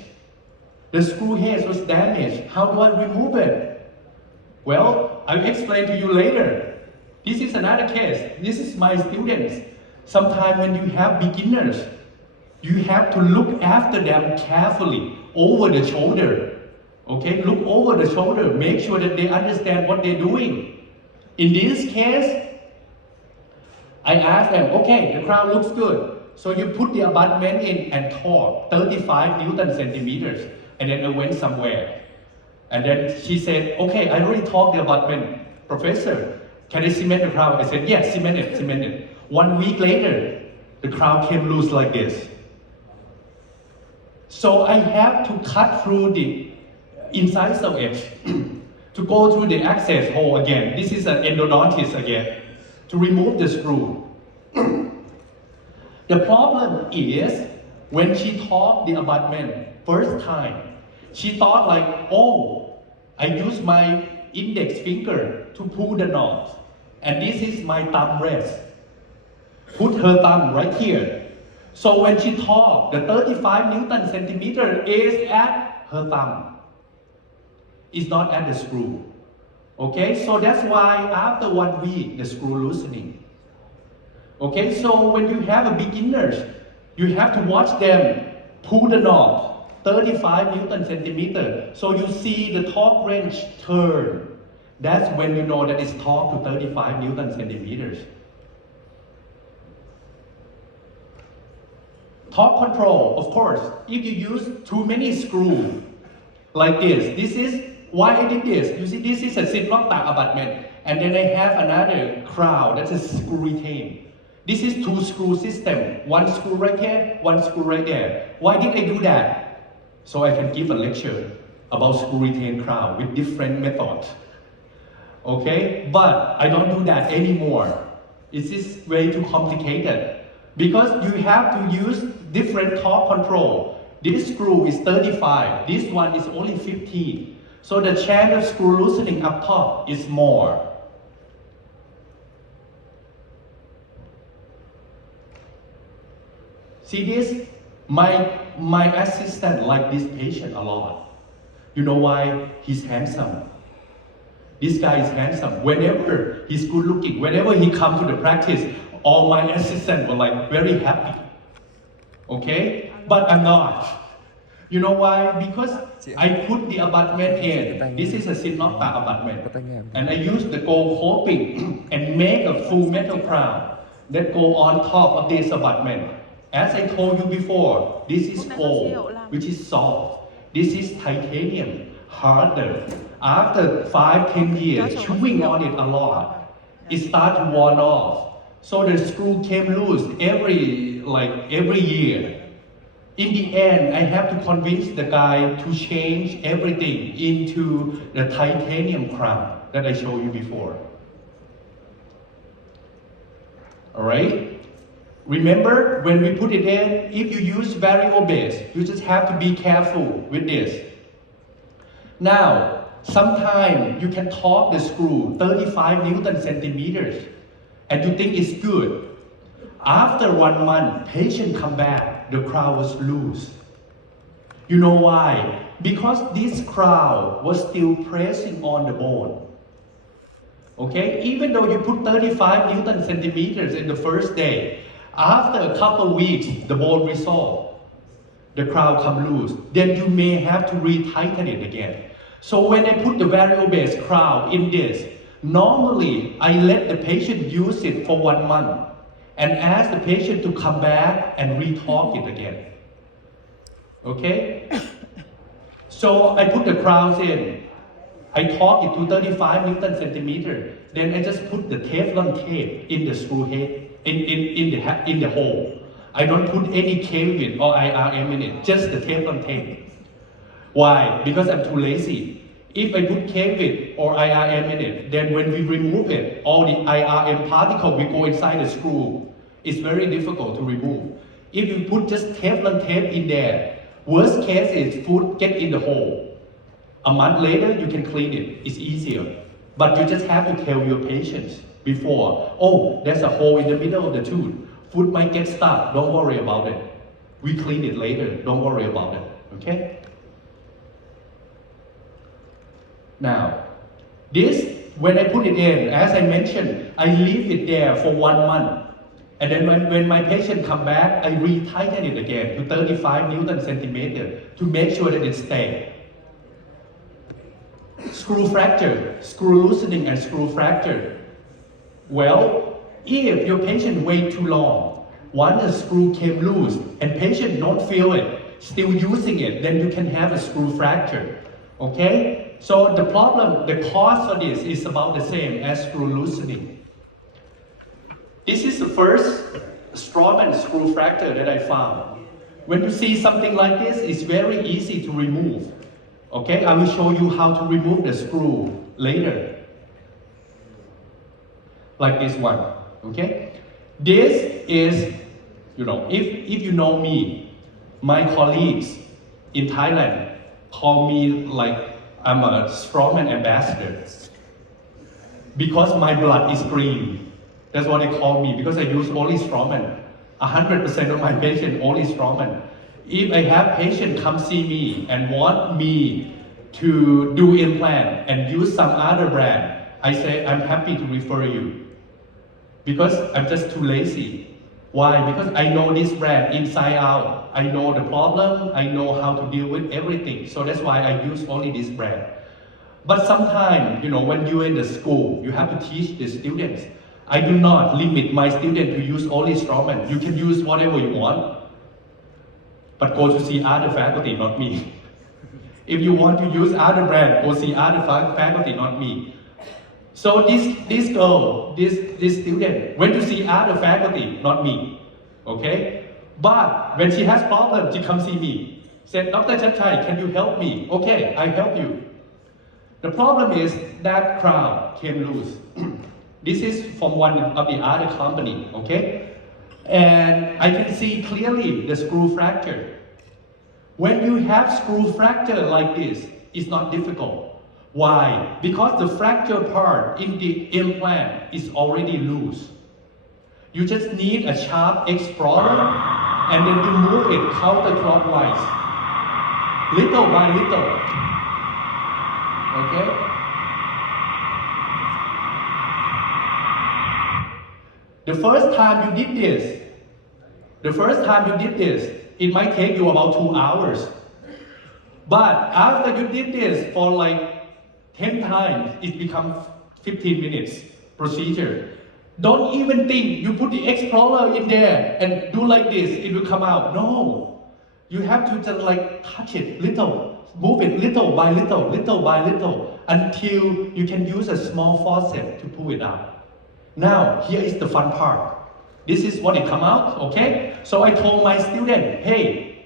The screw head was damaged. How do I remove it? Well, I'll explain to you later. This is another case. This is my students. Sometimes when you have beginners, you have to look after them carefully, over the shoulder. Okay, look over the shoulder, make sure that they understand what they're doing. In this case, I asked them, okay, the crown looks good. So you put the abutment in and torque 35 Newton centimeters. And then I went somewhere. And then she said, okay, I already torqued the abutment. Professor, can I cement the crown? I said, yes, cement it, cement it. 1 week later, the crown came loose like this. So I have to cut through the incisal edge to go through the access hole again. This is an endodontist again, to remove the screw. The problem is, when she torqued the abutment first time, she thought like, oh, I use my index finger to pull the knobs, and this is my thumb rest. Put her thumb right here. So when she torqued, the 35 Newton centimeter is at her thumb. It's not at the screw. Okay, so that's why after 1 week, the screw loosening. Okay, so when you have a beginners, you have to watch them pull the knob, 35 Newton centimeter. So you see the torque wrench turn. That's when you know that it's torqued to 35 Newton centimeters. Torque control, of course, if you use too many screws like this is why I did this. You see, this is a ziplock bag abutment, and then I have another crown that's a screw retain. This is 2 screw system, 1 screw right here, 1 screw right there. Why did I do that? So I can give a lecture about screw retain crown with different methods. Okay, but I don't do that anymore. It's just way too complicated. Because you have to use different torque control. This screw is 35, this one is only 15. So the chance of screw loosening up top is more. See this? My assistant likes this patient a lot. You know why? He's handsome. This guy is handsome. Whenever he's good looking, whenever he comes to the practice, all my assistants were like very happy. Okay? But I'm not. You know why? Because I put the abutment in. This is a ziplock bag abutment. And I use the gold coping and make a full metal crown that go on top of this abutment. As I told you before, this is gold, which is soft. This is titanium, harder. After 5-10 years, chewing on it a lot, it starts to worn off. So the screw came loose every year. In the end, I have to convince the guy to change everything into the titanium crown that I showed you before. Alright? Remember, when we put it in, if you use variable base, you just have to be careful with this. Now, sometimes you can torque the screw 35 Newton centimeters, and you think it's good. After 1 month, patient come back, the crown was loose. You know why? Because this crown was still pressing on the bone. Okay, even though you put 35 Newton centimeters in the first day, after a couple weeks, the bone resolved. The crown come loose. Then you may have to retighten it again. So when I put the variable base crown in this, normally I let the patient use it for 1 month and ask the patient to come back and re-torque it again. Okay? So I put the crowns in. I torque it to 35 Newton centimeter. Then I just put the Teflon tape in the screw head, in the hole. I don't put any Kelvin or IRM in it, just the Teflon tape. Why? Because I'm too lazy. If I put Kelvin or IRM in it, then when we remove it, all the IRM particles will go inside the screw. It's very difficult to remove. If you put just Teflon tape in there, worst case is food get in the hole. A month later, you can clean it. It's easier. But you just have to tell your patients before, oh, there's a hole in the middle of the tooth. Food might get stuck. Don't worry about it. We clean it later. Don't worry about it. Okay? Now, this, when I put it in, as I mentioned, I leave it there for 1 month. And then when my patient come back, I retighten it again to 35 Newton centimeter to make sure that it stays. Screw fracture, screw loosening and screw fracture. Well, If your patient wait too long, once a screw came loose and patient don't feel it, still using it, then you can have a screw fracture. Okay? So the problem, the cause for this is about the same as screw loosening. This is the first Strawman screw fracture that I found. When you see something like this, it's very easy to remove. Okay, I will show you how to remove the screw later. Like this one, okay? This is, if you know me, my colleagues in Thailand call me like I'm a Strawman ambassador. Because my blood is green. That's what they call me, because I use only Strawman. 100% of my patients only Strawman. If I have patient come see me and want me to do implant and use some other brand, I say I'm happy to refer you. Because I'm just too lazy. Why? Because I know this brand inside out. I know the problem, I know how to deal with everything. So that's why I use only this brand. But sometimes, when you're in the school, you have to teach the students. I do not limit my student to use only Strawman. You can use whatever you want. But go to see other faculty, not me. If you want to use other brand, go see other faculty, not me. So this girl, this student, went to see other faculty, not me. Okay? But when she has problems, she comes see me. Said, Dr. Chachai, can you help me? Okay, I help you. The problem is that crown came loose. This is from one of the other company, okay? And I can see clearly the screw fracture. When you have screw fracture like this, it's not difficult. Why? Because the fracture part in the implant is already loose. You just need a sharp explorer and then you move it counterclockwise, little by little. Okay? The first time you did this, it might take you about 2 hours. But after you did this for like 10 times, it becomes 15 minutes procedure. Don't even think you put the explorer in there and do like this, it will come out. No. You have to just like touch it little, move it little by little, until you can use a small faucet to pull it out. Now, here is the fun part. This is what it come out, okay? So I told my student, hey,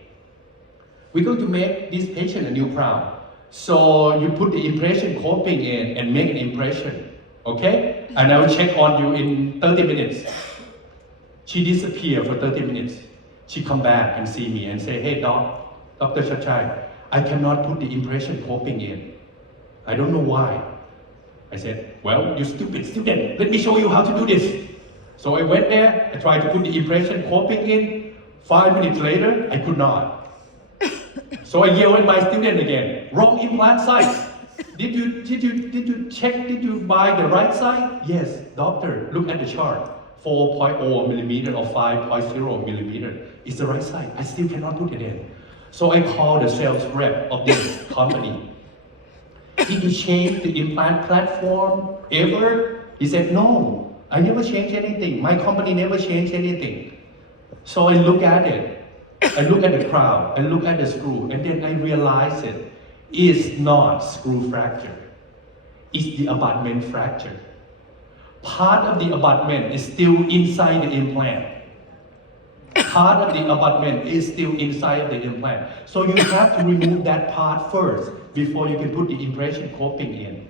we're going to make this patient a new crown. So you put the impression coping in and make an impression, okay? And I will check on you in 30 minutes. She disappeared for 30 minutes. She come back and see me and say, hey, Dr. Chachai, I cannot put the impression coping in. I don't know why. I said, well, you stupid student, let me show you how to do this. So I went there, I tried to put the impression coping in. 5 minutes later, I could not. So I yelled at my student again, wrong implant size. Did you check, did you buy the right size? Yes, doctor, look at the chart. 4.0 millimeter or 5.0 millimeter is the right size. I still cannot put it in. So I called the sales rep of this company. Did you change the implant platform ever? He said, no, I never changed anything. My company never changed anything. So I look at it. I look at the crown, I look at the screw, and then I realize it is not screw fracture. It's the abutment fracture. Part of the abutment is still inside the implant. Part of the abutment is still inside the implant. So you have to remove that part first before you can put the impression coping in.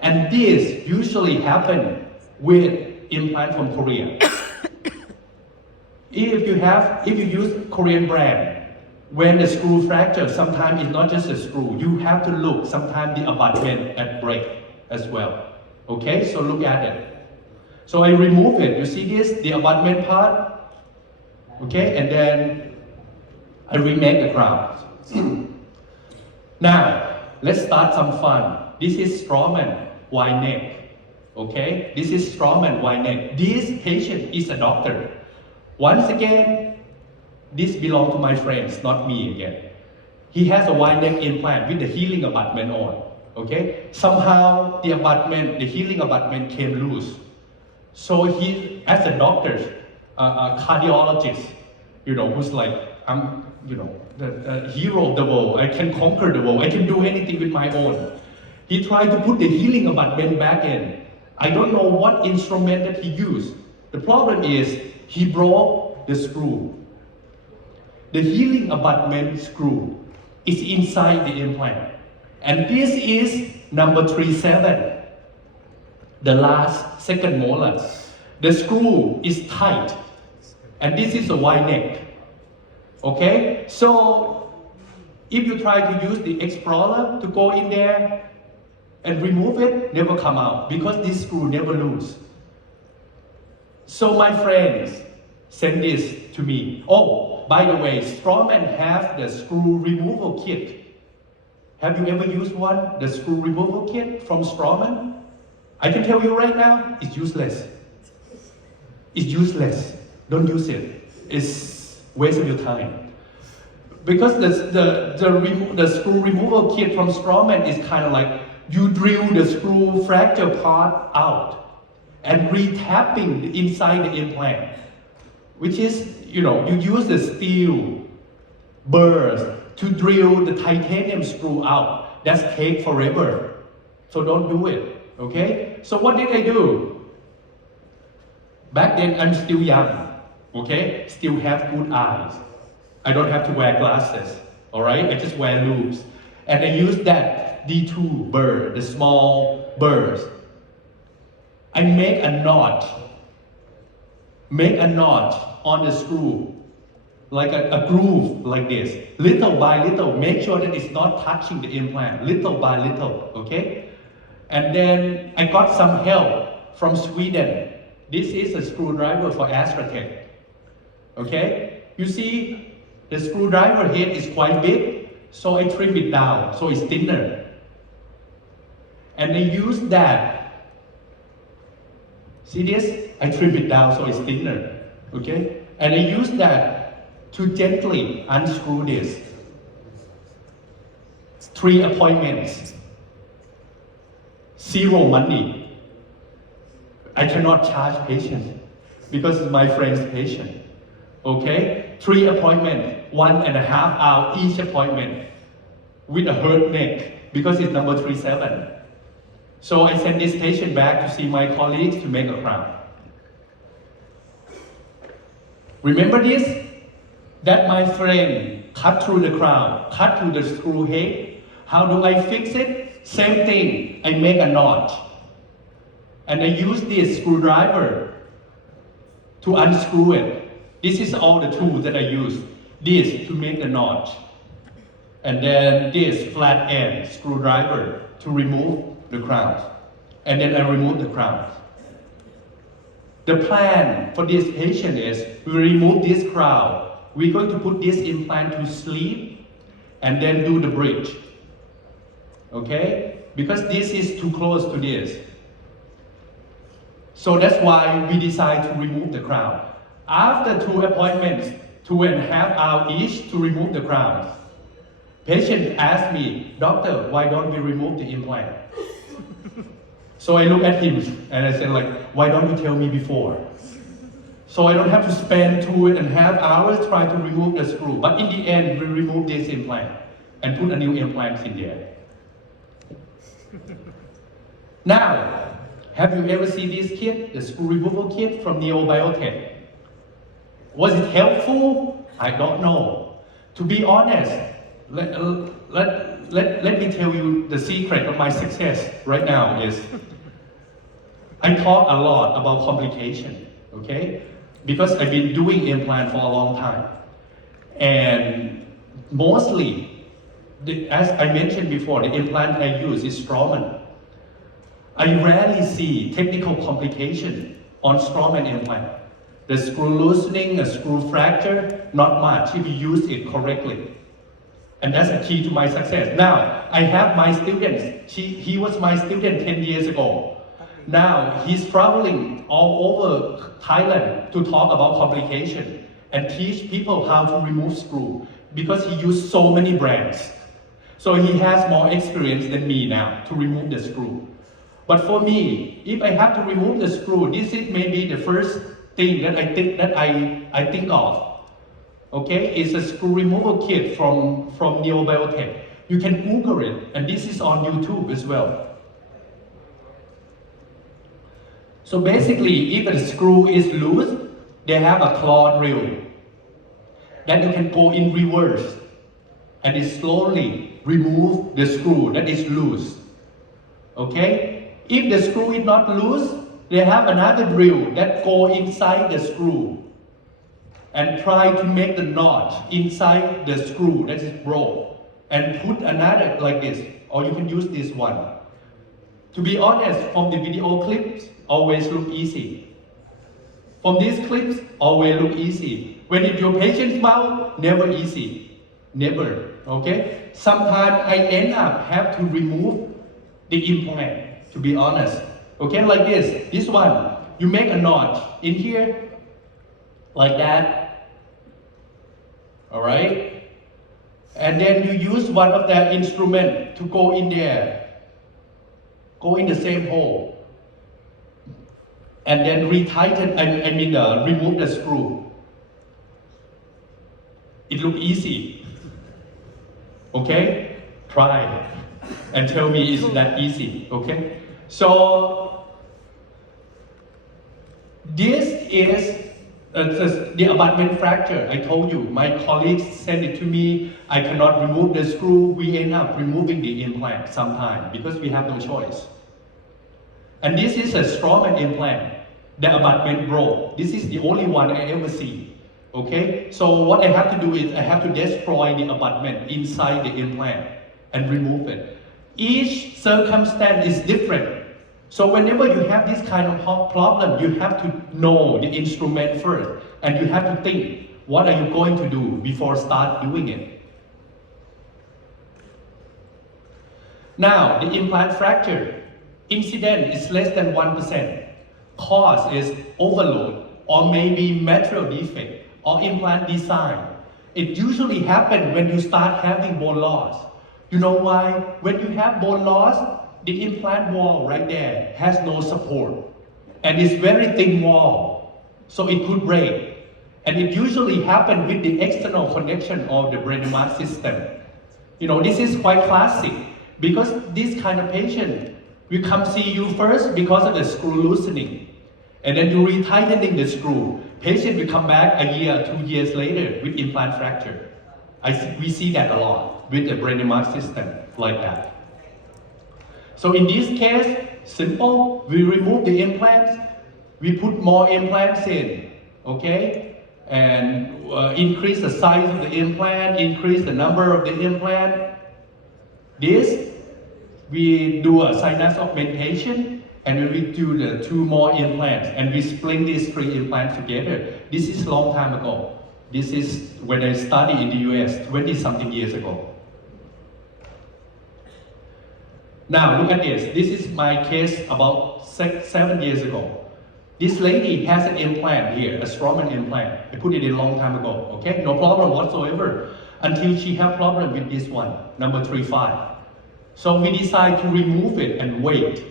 And this usually happens with implant from Korea. If you use Korean brand, when the screw fracture, sometimes it's not just a screw. You have to look, sometimes the abutment at break as well. Okay, so look at it. So I remove it. You see this, the abutment part? Okay, and then I remake the crown. Now, let's start some fun. This is Strawman wide neck. Okay, this is Strawman wide neck. This patient is a doctor. Once again, this belongs to my friends, not me again. He has a wide neck implant with the healing abutment on. Okay, somehow the healing abutment came loose. So he, as a doctor, a cardiologist, who's like, I'm, the hero of the world. I can conquer the world. I can do anything with my own. He tried to put the healing abutment back in. I don't know what instrument that he used. The problem is he broke the screw. The healing abutment screw is inside the implant. And this is number 37, the last second molar. The screw is tight, and this is a wide neck. Okay? So, if you try to use the Explorer to go in there and remove it, never come out, because this screw never loose. So my friends sent this to me. Oh, by the way, Strawman have the screw removal kit. Have you ever used one, the screw removal kit from Strawman? I can tell you right now, it's useless. It's useless. Don't use it. It's waste of your time. Because the screw removal kit from Strawman is kind of like you drill the screw fracture part out and retapping the inside the implant, which is, you use the steel burrs to drill the titanium screw out. That's take forever. So don't do it, okay? So what did I do? Back then, I'm still young, okay? Still have good eyes. I don't have to wear glasses, all right? I just wear loops. And I use that D2 burr, the small burrs. I make a knot on the screw, like a groove like this. Little by little, make sure that it's not touching the implant, little by little, okay? And then I got some help from Sweden. This is a screwdriver for AstraTech, okay? You see, the screwdriver head is quite big, so I trim it down, so it's thinner. And I use that. See this? I trim it down so it's thinner, okay? And I use that to gently unscrew this. 3 appointments. 0 money. I cannot charge patient because it's my friend's patient. Okay? 3 appointments, 1.5 hours each appointment with a hurt neck because it's number 37. So I send this patient back to see my colleagues to make a crown. Remember this? That my friend cut through the crown, cut through the screw head. How do I fix it? Same thing. I make a knot. And I use this screwdriver to unscrew it. This is all the tools that I use. This to make the knot. And then this flat end screwdriver to remove the crowns. And then I remove the crowns. The plan for this patient is we remove this crown. We're going to put this implant to sleep and then do the bridge. Okay? Because this is too close to this. So that's why we decide to remove the crown. After 2 appointments, 2.5 hours each to remove the crowns, patient asked me, "Doctor, why don't we remove the implant?" So I look at him and I said, why don't you tell me before? So I don't have to spend 2.5 hours trying to remove the screw. But in the end, we remove this implant and put a new implant in there. Now, have you ever seen this kit, the screw removal kit from Neobiotech? Was it helpful? I don't know. To be honest, let me tell you the secret of my success right now is I talk a lot about complication, okay? Because I've been doing implant for a long time. And mostly, as I mentioned before, the implant I use is Straumann. I rarely see technical complication on Straumann implant. The screw loosening, a screw fracture, not much if you use it correctly. And that's the key to my success. Now, I have my students. He was my student 10 years ago. Now, he's traveling all over Thailand to talk about complication and teach people how to remove screw because he used so many brands. So he has more experience than me now to remove the screw. But for me, if I have to remove the screw, this is maybe the first thing that I think of. Okay, it's a screw removal kit from Neobiotech. You can Google it, and this is on YouTube as well. So basically, if the screw is loose, they have a claw drill that you can go in reverse and it slowly remove the screw that is loose. Okay? If the screw is not loose, they have another drill that go inside the screw and try to make the notch inside the screw that is broke and put another like this, or you can use this one. To be honest, from the video clips, always look easy. From these clips, always look easy. When it's your patient's mouth, never easy. Never. Okay? Sometimes I end up have to remove the implant, to be honest. Okay, like this. This one, you make a notch in here, like that. Alright? And then you use one of the instruments to go in there. Go in the same hole. And then retighten, remove the screw. It looks easy. Okay? Try and tell me is that easy. Okay? So this is the abutment fracture. I told you, my colleagues sent it to me. I cannot remove the screw. We end up removing the implant sometime because we have no choice. And this is a Straumann implant. The abutment broke. This is the only one I ever see. Okay? So what I have to do is I have to destroy the abutment inside the implant and remove it. Each circumstance is different. So whenever you have this kind of problem, you have to know the instrument first. And you have to think, what are you going to do before start doing it? Now, the implant fracture. Incident is less than 1%. Cause is overload or maybe material defect or implant design. It usually happens when you start having bone loss. You know why? When you have bone loss, the implant wall right there has no support. And it's very thin wall. So it could break. And it usually happens with the external connection of the brain mass system. You know, this is quite classic because this kind of patient will come see you first because of the screw loosening. And then you retightening the screw. Patient will come back a year, 2 years later with implant fracture. We see that a lot with the brain mass system like that. So in this case, simple, we remove the implants, we put more implants in, okay? And increase the size of the implant, increase the number of the implant. This, we do a sinus augmentation, and we do the 2 more implants, and we split these 3 implants together. This is a long time ago. This is when I studied in the US, 20-something years ago. Now, look at this. This is my case about 7 years ago. This lady has an implant here, a Straumann implant. I put it in a long time ago, okay? No problem whatsoever, until she had problem with this one, number 35. So we decide to remove it and wait.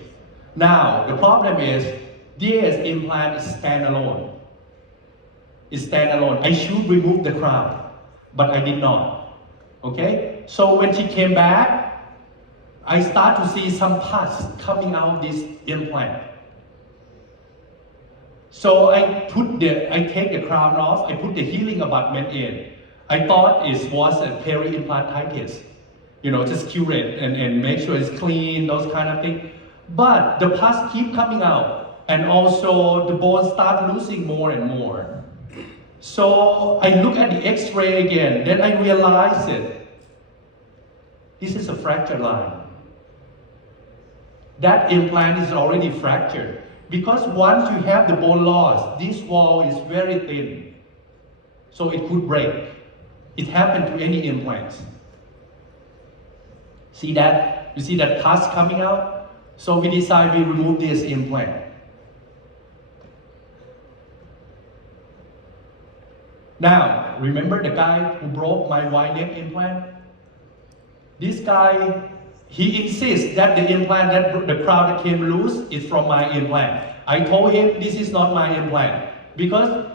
Now, the problem is, this implant is standalone. It's standalone. I should remove the crown, but I did not. Okay? So when she came back, I start to see some pus coming out this implant. So I take the crown off, I put the healing abutment in. I thought it was a peri-implantitis. You know, just cure it and make sure it's clean, those kind of things. But the pus keep coming out, and also the bone start losing more and more. So I look at the X-ray again, then I realize it. This is a fracture line. That implant is already fractured. Because once you have the bone loss, this wall is very thin. So it could break. It happened to any implants. See that? You see that pus coming out? So we decide we remove this implant. Now, remember the guy who broke my wide neck implant? This guy, He insists that the implant, that the crown that came loose is from my implant. I told him this is not my implant because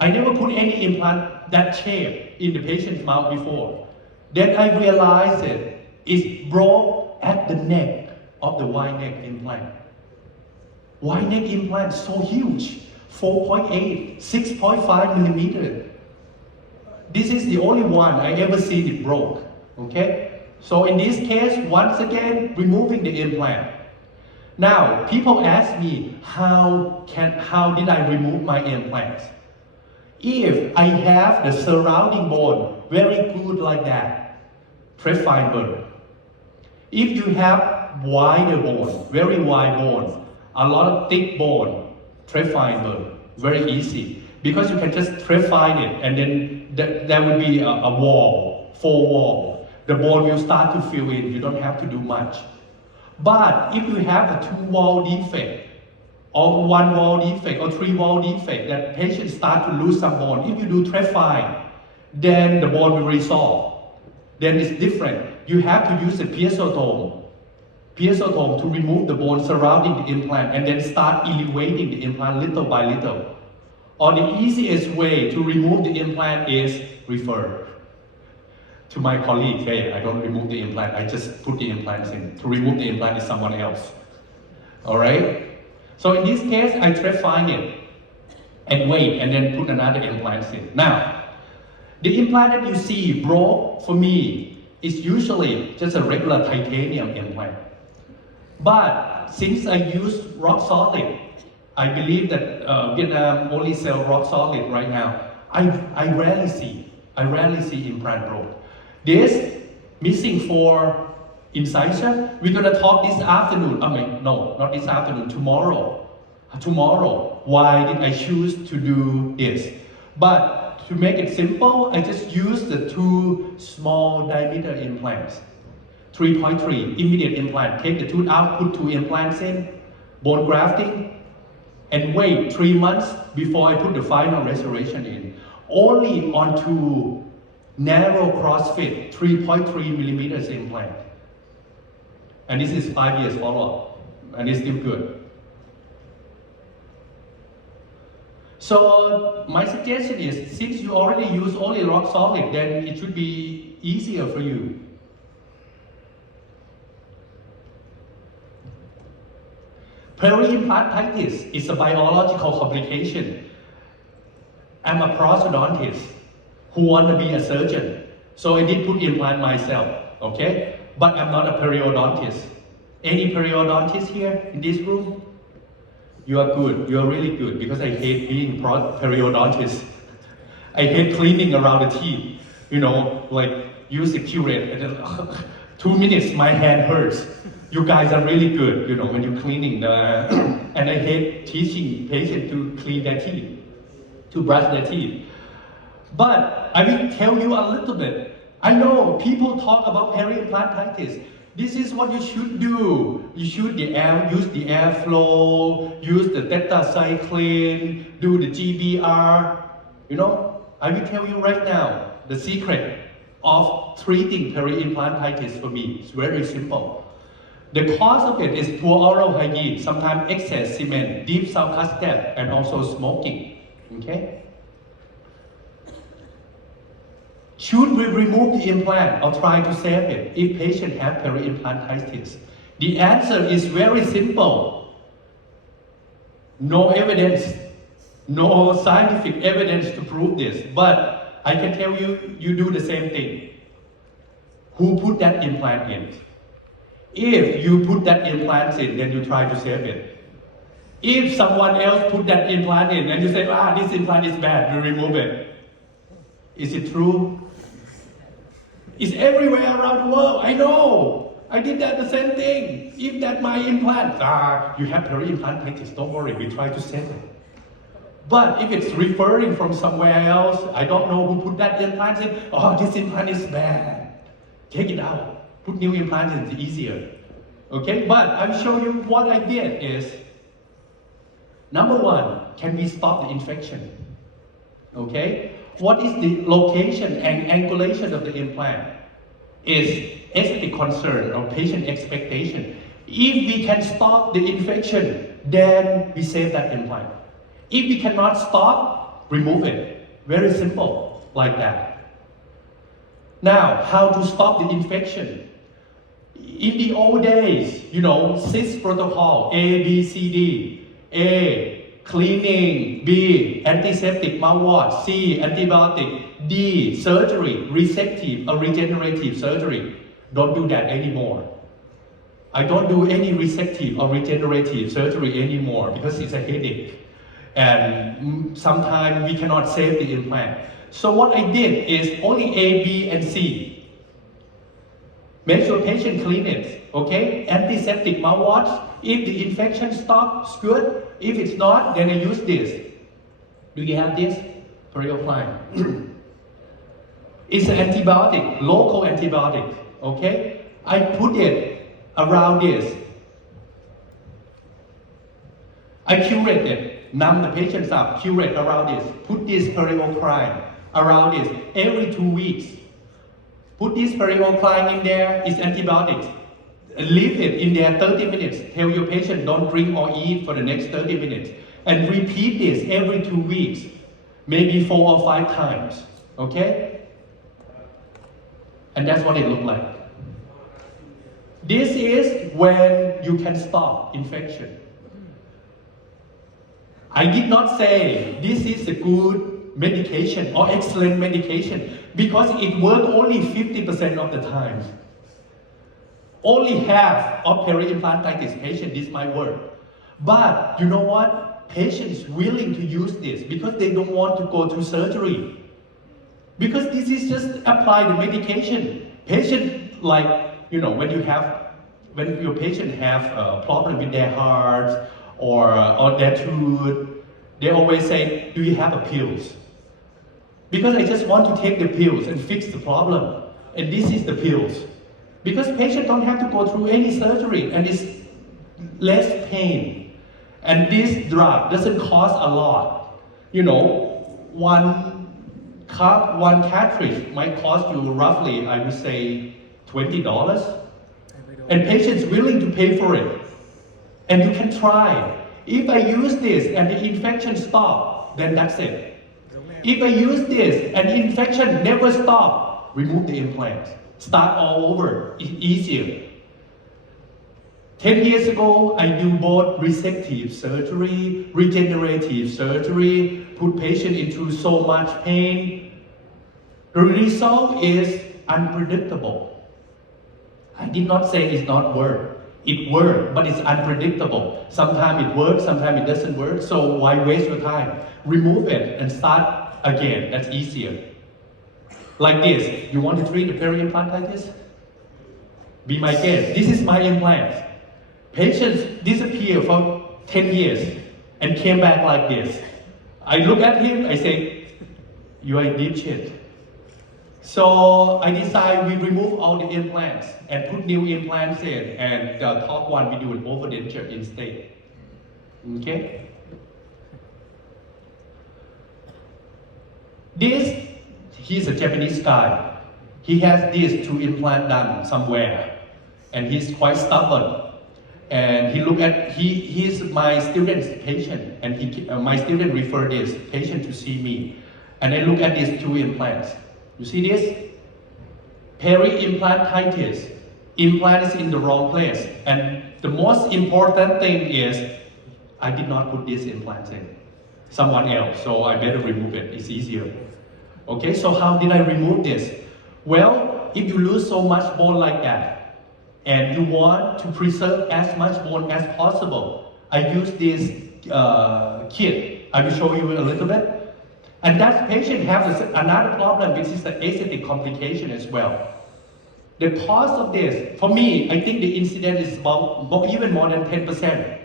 I never put any implant that shape in the patient's mouth before. Then I realized it broke at the neck of the wide neck implant. Wide neck implant so huge, 4.8, 6.5 millimeter. This is the only one I ever seen it broke. Okay? So in this case, once again, removing the implant. Now, people ask me, how did I remove my implants? If I have the surrounding bone very good like that, press fiber. If you have wider bone, very wide bone, a lot of thick bone, press fiber, very easy. Because you can just trefine it and then there will be a wall, full wall. The bone will start to fill in, you don't have to do much. But if you have a 2-wall defect, or 1-wall defect, or 3-wall defect, that patient start to lose some bone, if you do trefine, then the bone will resolve. Then it's different. You have to use a piezotome to remove the bone surrounding the implant and then start elevating the implant little by little. Or the easiest way to remove the implant is refer to my colleague. Hey, I don't remove the implant, I just put the implants in. To remove the implant is someone else. Alright? So in this case, I trefine it and wait and then put another implant in. Now, the implant that you see broke for me is usually just a regular titanium implant. But since I use rock solid, I believe that Vietnam only sell rock solid right now. I rarely see implant broke. This missing 4 incision, we're gonna talk this afternoon. No, not this afternoon, tomorrow. Why did I choose to do this? But to make it simple, I just use the 2 small diameter implants. 3.3 immediate implant. Take the tooth out, put 2 implants in, bone grafting, and wait 3 months before I put the final restoration in. Only on 2 narrow crossfit 3.3 millimeters implant. And this is 5 years follow-up, and it's still good. So my suggestion is, since you already use only rock solid, then it should be easier for you. Peri-implantitis is a biological complication. I'm a prosthodontist who want to be a surgeon. So I did put implant myself, okay? But I'm not a periodontist. Any periodontist here in this room? You are good, you are really good, because I hate being periodontist. I hate cleaning around the teeth. You know, like use the curate and then 2 minutes, my hand hurts. You guys are really good, you know, when you're cleaning the, and I hate teaching patients to clean their teeth, to brush their teeth. But I will tell you a little bit. I know people talk about peri-implantitis. This is what you should do. You should use the airflow, use the tetracycline, do the GBR. You know, I will tell you right now, the secret of treating peri-implantitis for me is very simple. The cause of it is poor oral hygiene, sometimes excess cement, deep sulcus depth, and also smoking. Okay? Should we remove the implant or try to save it if patient have peri-implantitis? The answer is very simple. No evidence, no scientific evidence to prove this, but I can tell you, you do the same thing. Who put that implant in? If you put that implant in, then you try to save it. If someone else put that implant in and you say, this implant is bad, you remove it. Is it true? It's everywhere around the world, I know. I did that the same thing. If that's my implant, you have peri-implantitis, don't worry, we try to save it. But if it's referring from somewhere else, I don't know who put that implant in, this implant is bad. Take it out. Put new implants in, it's easier. Okay, but I'll show you what I did is, number 1, can we stop the infection? Okay, what is the location and angulation of the implant? is aesthetic concern or patient expectation. If we can stop the infection, then we save that implant. If we cannot stop, remove it. Very simple, like that. Now, how to stop the infection? In the old days, CIS protocol, A, B, C, D. A, cleaning. B, antiseptic mouthwash. C, antibiotic. D, surgery, resective or regenerative surgery. Don't do that anymore. I don't do any resective or regenerative surgery anymore because it's a headache. And sometimes we cannot save the implant. So what I did is only A, B, and C. Make sure patient clean it, okay? Antiseptic mouthwash. If the infection stops, good. If it's not, then I use this. Do you have this? Periopline. It's an antibiotic, local antibiotic, okay? I put it around this. I curate it, numb the patients up, curate around this. Put this periopline around this every 2 weeks. Put this periopline in there, it's antibiotics. Leave it in there 30 minutes. Tell your patient don't drink or eat for the next 30 minutes. And repeat this every 2 weeks, maybe 4 or 5 times, okay? And that's what it looks like. This is when you can stop infection. I did not say this is a good medication or excellent medication because it works only 50% of the time. Only half of peri-implantitis patients this might work. But you know what? Patients willing to use this because they don't want to go to surgery. Because this is just apply the medication. Patient when your patient have a problem with their heart or their tooth, they always say, do you have a pills? Because I just want to take the pills and fix the problem. And this is the pills. Because patients don't have to go through any surgery and it's less pain. And this drug doesn't cost a lot. One cartridge might cost you roughly, I would say, $20. And patients willing to pay for it. And you can try. If I use this and the infection stops, then that's it. If I use this and the infection never stops, remove the implant. Start all over. It's easier. 10 years ago, I do both resective surgery, regenerative surgery, put patient into so much pain. The result is unpredictable. I did not say it's not work. It works, but it's unpredictable. Sometimes it works, sometimes it doesn't work. So why waste your time? Remove it and start again. That's easier. Like this. You want to treat the peri-implantitis? Be my guest. This is my implant. Patients disappear for 10 years and came back like this. I look at him, I say, you are in deep shit. So I decide we remove all the implants and put new implants in, and the top one we do an overdenture instead. Okay? He's a Japanese guy. He has these 2 implants done somewhere, and he's quite stubborn. And he's my student's patient, and my student referred this patient to see me. And I look at these 2 implants. You see this? Peri-implantitis. Implant is in the wrong place. And the most important thing is, I did not put this implant in. Someone else, so I better remove it. It's easier. Okay, so how did I remove this? Well, if you lose so much bone like that, and you want to preserve as much bone as possible, I use this kit. I will show you a little bit. And that patient has another problem, which is the aesthetic complication as well. The cause of this, for me, I think the incidence is even more than 10%.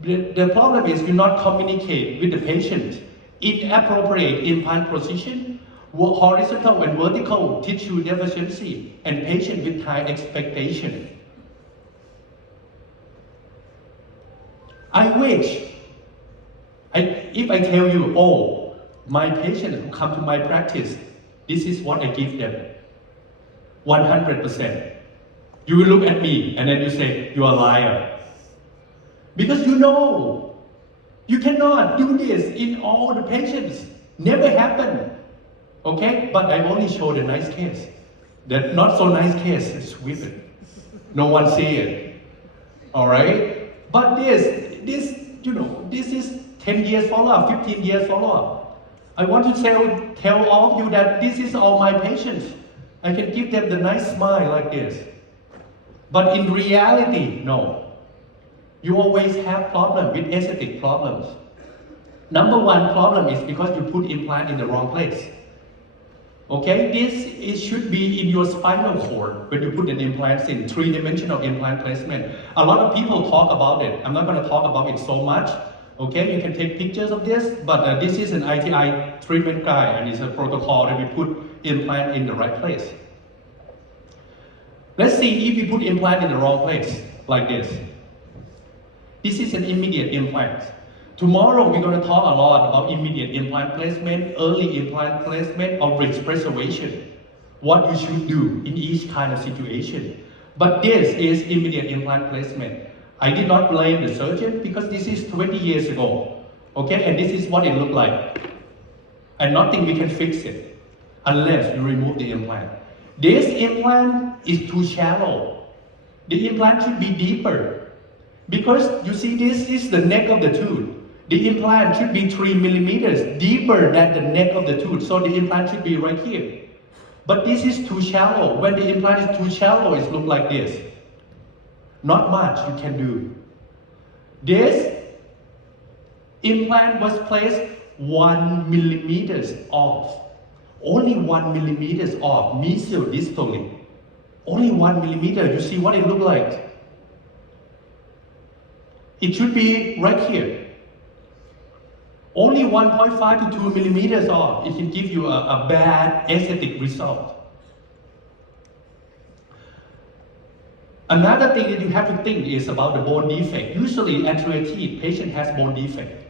The problem is you not communicate with the patient. Inappropriate implant position, horizontal and vertical tissue deficiency, and patient with high expectation. I wish, if I tell you, my patients who come to my practice, this is what I give them. 100%. You will look at me and then you say, you are a liar. Because you know, you cannot do this in all the patients. Never happen. Okay? But I only show the nice case. The not so nice case is sweep it. No one see it. Alright? But this, this is 10 years follow-up, 15 years follow-up. I want to tell all of you that this is all my patients. I can give them the nice smile like this. But in reality, no. You always have problems with aesthetic problems. Number one problem is because you put implant in the wrong place. Okay, it should be in your spinal cord when you put an implant in, three-dimensional implant placement. A lot of people talk about it. I'm not going to talk about it so much. Okay, you can take pictures of this, but this is an ITI treatment guide and it's a protocol that we put implant in the right place. Let's see if we put implant in the wrong place, like this. This is an immediate implant. Tomorrow we're going to talk a lot about immediate implant placement, early implant placement, or bridge preservation. What you should do in each kind of situation. But this is immediate implant placement. I did not blame the surgeon because this is 20 years ago. Okay, and this is what it looked like. And nothing we can fix it unless you remove the implant. This implant is too shallow. The implant should be deeper. Because you see, this is the neck of the tooth. The implant should be 3 millimeters deeper than the neck of the tooth. So the implant should be right here. But this is too shallow. When the implant is too shallow, it looks like this. Not much you can do. This implant was placed 1 millimeters off. Only 1 millimeters off, mesial-distally. Only 1 millimeter. You see what it looked like? It should be right here. Only 1.5 to 2 millimeters off. It can give you a bad aesthetic result. Another thing that you have to think is about the bone defect. Usually anterior teeth, patient has bone defect.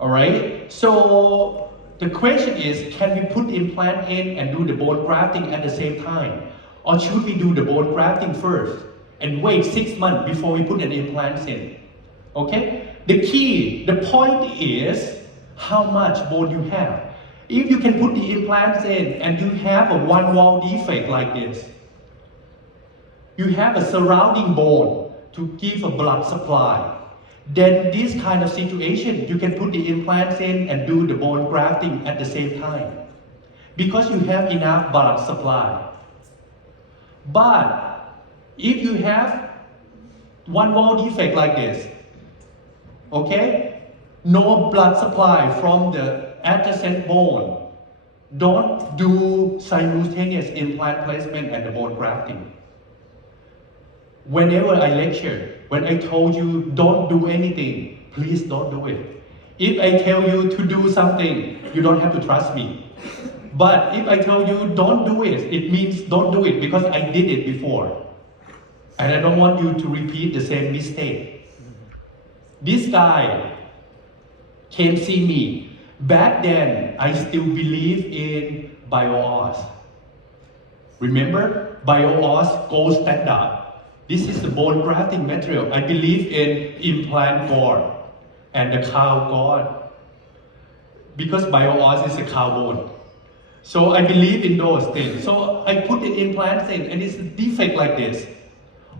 Alright? So the question is, can we put implant in and do the bone grafting at the same time? Or should we do the bone grafting first and wait 6 months before we put an implant in? Okay? The point is how much bone you have. If you can put the implants in and you have a one wall defect like this, you have a surrounding bone to give a blood supply, then this kind of situation, you can put the implants in and do the bone grafting at the same time. Because you have enough blood supply. But if you have one wall defect like this, okay, no blood supply from the adjacent bone, don't do simultaneous implant placement and the bone grafting. Whenever I lecture, when I told you don't do anything, please don't do it. If I tell you to do something, you don't have to trust me. But if I tell you don't do it, it means don't do it because I did it before. And I don't want you to repeat the same mistake. This guy came see me. Back then, I still believe in bio-os. Remember? Bio-os gold standard. This is the bone grafting material. I believe in implant gourd and the cow gourd. Because bio-os is a cow bone. So I believe in those things. So I put the implants in and it's a defect like this.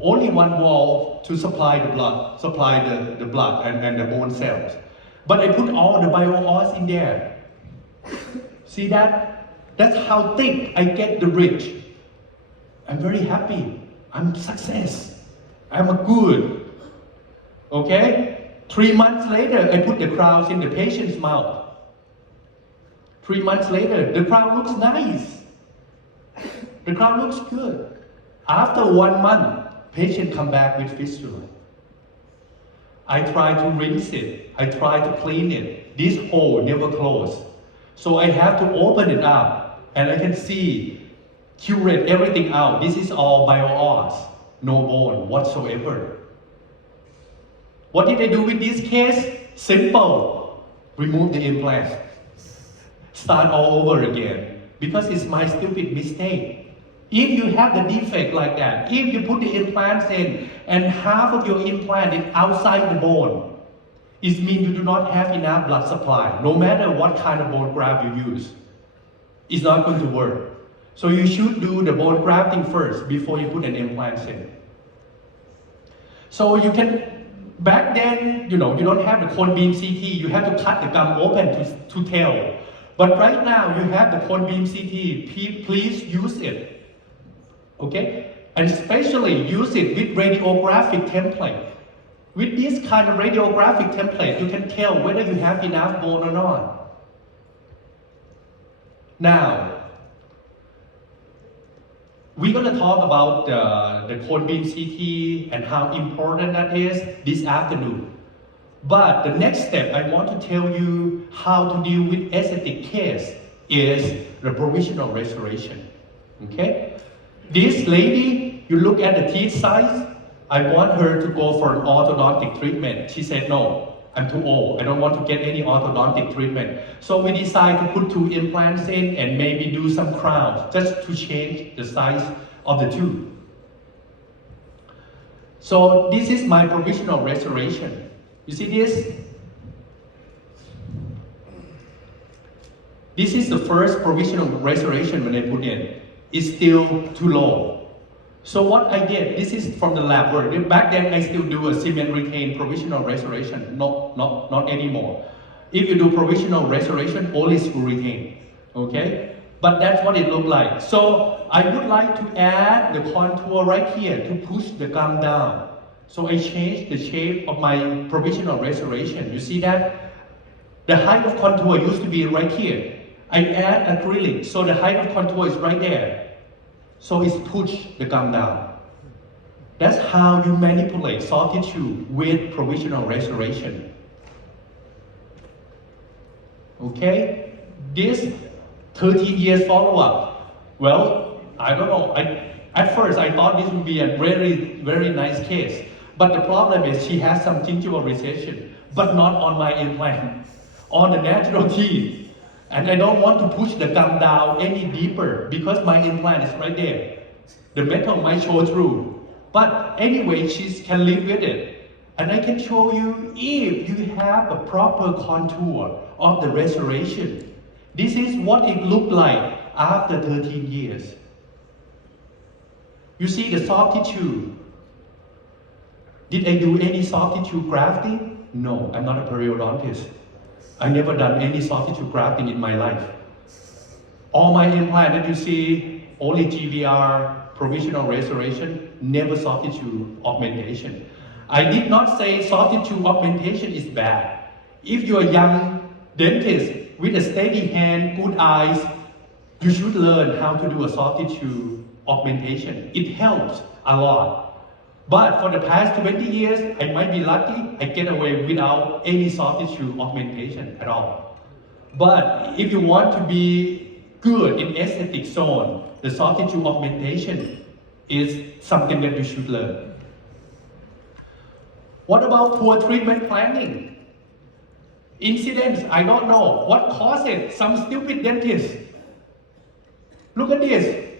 Only one wall to supply the blood, the blood and the bone cells. But I put all the bio-os in there. See that? That's how thick I get the bridge. I'm very happy. I'm success. I'm a good. Okay? 3 months later, I put the crowns in the patient's mouth. 3 months later, the crown looks nice. The crown looks good. After 1 month, patient come back with fistula. I try to rinse it. I try to clean it. This hole never closed. So I have to open it up and I can see, curate everything out. This is all bio-os, no bone whatsoever. What did I do with this case? Simple. Remove the implant. Start all over again. Because it's my stupid mistake. If you have the defect like that, if you put the implants in and half of your implant is outside the bone, it means you do not have enough blood supply, no matter what kind of bone graft you use. It's not going to work. So you should do the bone grafting first before you put an implant in. So you can, back then, you don't have the cone beam CT, you have to cut the gum open to tell. But right now you have the cone beam CT, please use it. Okay? And especially use it with radiographic template. With this kind of radiographic template, you can tell whether you have enough bone or not. Now, we're going to talk about the cone beam CT and how important that is this afternoon. But the next step I want to tell you how to deal with aesthetic case is the provisional restoration. Okay? This lady, you look at the teeth size, I want her to go for an orthodontic treatment. She said, no, I'm too old. I don't want to get any orthodontic treatment. So we decided to put 2 implants in and maybe do some crowns just to change the size of the tooth. So this is my provisional restoration. You see this? This is the first provisional restoration when I put in. It's still too low. So what I did, this is from the lab work. Back then I still do a cement retain provisional restoration, not anymore. If you do provisional restoration, only screw retain, okay? But that's what it looked like. So I would like to add the contour right here to push the gum down. So I changed the shape of my provisional restoration. You see that? The height of contour used to be right here. I add acrylic, so the height of contour is right there. So it's push the gum down. That's how you manipulate soft tissue with provisional restoration. Okay? This 13 years follow-up. Well, I don't know. At first, I thought this would be a very, very nice case. But the problem is she has some gingival recession, but not on my implant, on the natural teeth. And I don't want to push the gum down any deeper because my implant is right there. The metal might show through. But anyway, she can live with it. And I can show you if you have a proper contour of the restoration. This is what it looked like after 13 years. You see the soft tissue. Did I do any soft tissue grafting? No, I'm not a periodontist. I never done any soft tissue grafting in my life. All my implant that you see, only GVR, provisional restoration, never soft tissue augmentation. I did not say soft tissue augmentation is bad. If you're a young dentist with a steady hand, good eyes, you should learn how to do a soft tissue augmentation. It helps a lot. But for the past 20 years, I might be lucky, I get away without any soft tissue augmentation at all. But if you want to be good in aesthetic zone, the soft tissue augmentation is something that you should learn. What about poor treatment planning? Incidents, I don't know. What caused it? Some stupid dentist. Look at this.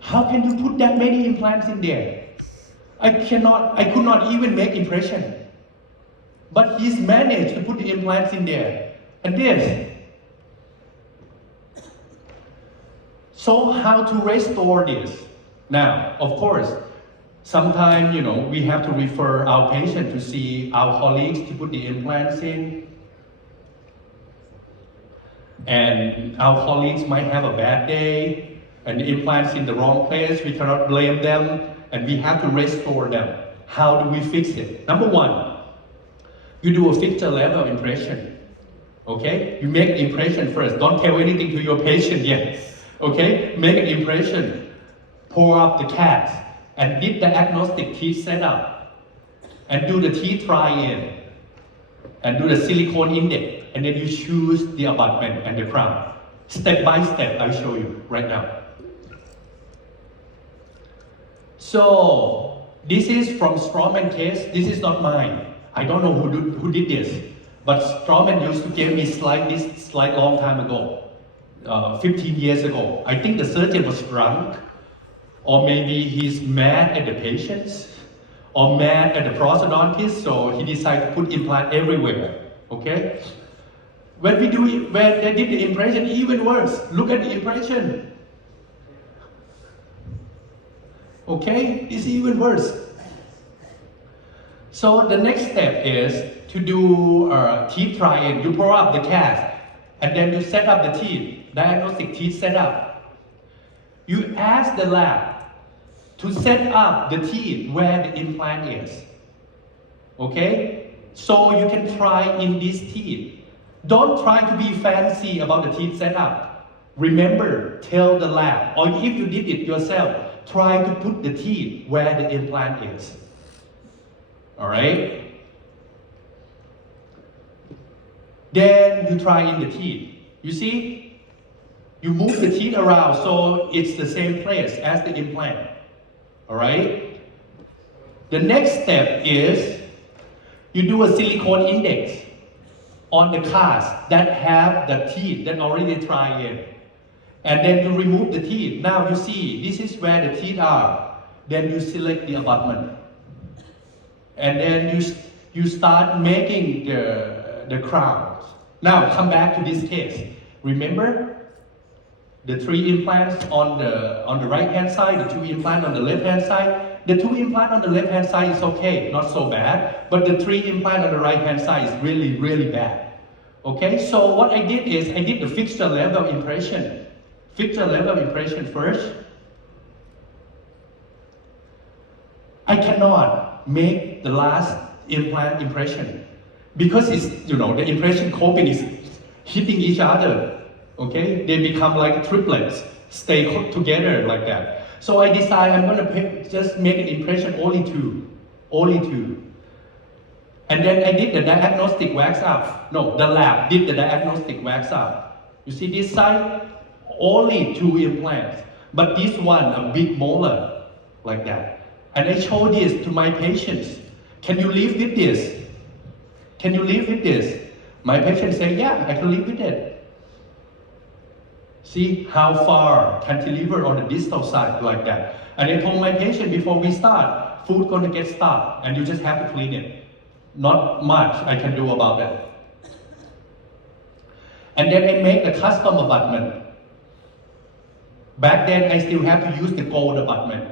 How can you put that many implants in there? I could not even make impression. But he's managed to put the implants in there. And this. So how to restore this? Now, of course, sometimes, we have to refer our patient to see our colleagues to put the implants in. And our colleagues might have a bad day, and the implants in the wrong place. We cannot blame them, and we have to restore them. How do we fix it? Number 1, you do a fixture level impression. Okay? You make an impression first. Don't tell anything to your patient yet. Okay? Make an impression. Pour up the cast and did the agnostic teeth setup. And do the teeth try-in. And do the silicone index. And then you choose the abutment and the crown. Step by step, I'll show you right now. So, this is from Strawman case. This is not mine. I don't know who did this. But Strawman used to give me this slide long time ago. 15 years ago. I think the surgeon was drunk, or maybe he's mad at the patients, or mad at the prosthodontist, so he decided to put implant everywhere. Okay? When they did the impression, even worse. Look at the impression. Okay? It's even worse. So the next step is to do teeth try-in. You pull up the cast, and then you set up the teeth, diagnostic teeth setup. You ask the lab to set up the teeth where the implant is. Okay? So you can try in these teeth. Don't try to be fancy about the teeth setup. Remember, tell the lab, or if you did it yourself, try to put the teeth where the implant is. Alright? Then you try in the teeth. You see? You move the teeth around so it's the same place as the implant. Alright? The next step is you do a silicone index on the cast that have the teeth that already tried in. And then you remove the teeth. Now you see, this is where the teeth are. Then you select the abutment. And then you start making the crowns. Now come back to this case. Remember the 3 implants on the right hand side, the 2 implants on the left hand side. The 2 implants on the left hand side is okay, not so bad. But the 3 implants on the right hand side is really, really bad. Okay, so what I did is I did the fixture level impression. Fixture level impression first. I cannot make the last implant impression because it's, the impression coping is hitting each other. Okay, they become like triplets, stay together like that. So I decided I'm going to just make an impression only two. And then I did the diagnostic wax up. No, the lab did the diagnostic wax up. You see this side, only 2 implants, but this one a big molar like that. And I show this to my patients. Can you live with this? Can you live with this? My patients say, yeah, I can live with it. See how far cantilever on the distal side like that. And I told my patient before we start, food gonna get stuck and you just have to clean it. Not much I can do about it. And then I make the custom abutment. Back then I still have to use the gold abutment.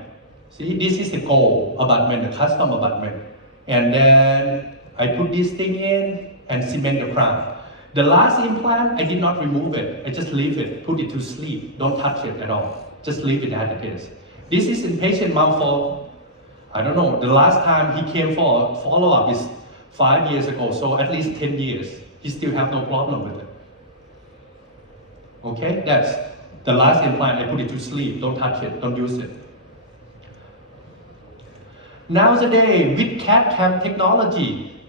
See, this is the gold abutment, the custom abutment. And then I put this thing in and cement the crown. The last implant, I did not remove it. I just leave it, put it to sleep. Don't touch it at all. Just leave it as it is. This is in patient mom for, I don't know, the last time he came for follow-up is 5 years ago, so at least 10 years. He still have no problem with it. Okay, that's the last implant. I put it to sleep. Don't touch it. Don't use it. Nowadays, with CAD/CAM technology,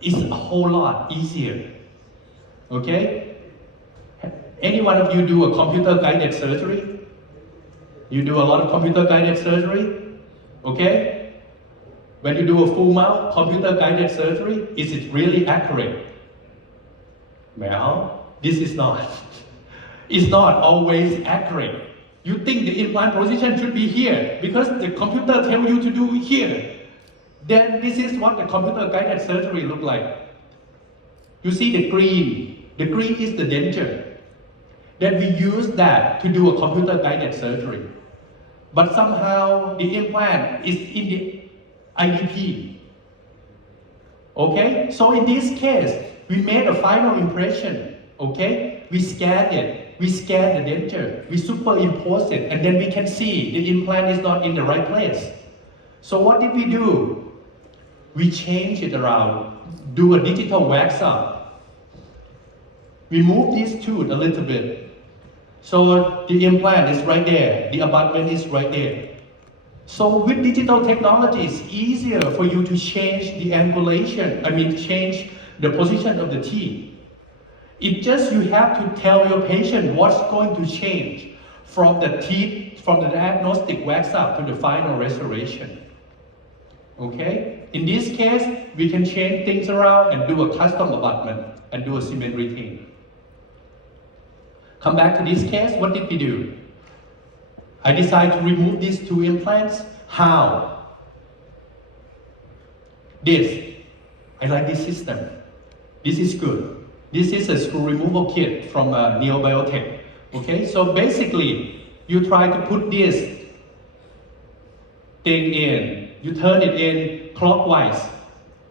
it's a whole lot easier. Okay? Any one of you do a computer-guided surgery? You do a lot of computer-guided surgery? Okay? When you do a full mouth computer-guided surgery, is it really accurate? Well, this is not. It's not always accurate. You think the implant position should be here because the computer tells you to do here. Then this is what the computer-guided surgery look like. You see the green. The green is the denture. Then we use that to do a computer-guided surgery. But somehow the implant is in the IDP. Okay? So in this case, we made a final impression. Okay? We scanned it. We scan the denture. We superimpose it. And then we can see the implant is not in the right place. So what did we do? We change it around. Do a digital wax up. We move this tooth a little bit. So the implant is right there. The abutment is right there. So with digital technology, it's easier for you to change the angulation. Change the position of the teeth. It just you have to tell your patient what's going to change from the teeth, from the diagnostic wax up to the final restoration. Okay? In this case, we can change things around and do a custom abutment and do a cement retain. Come back to this case, what did we do? I decided to remove these 2 implants. How? This. I like this system. This is good. This is a screw removal kit from Neobiotech. Okay, so basically, you try to put this thing in. You turn it in clockwise.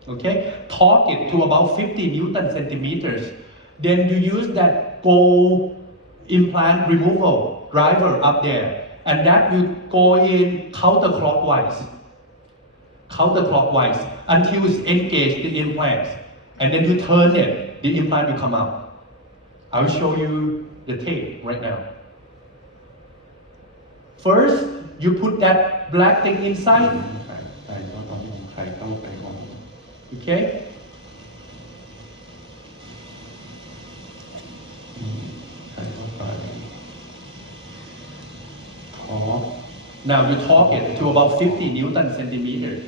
Okay, torque it to about 50 Newton centimeters. Then you use that gold implant removal driver up there. And that will go in counterclockwise until it's engaged the implant. And then you turn it, the implant will come out. I'll show you the tape right now. First, you put that black thing inside. Okay? Now you torque it to about 50 Newton centimeters.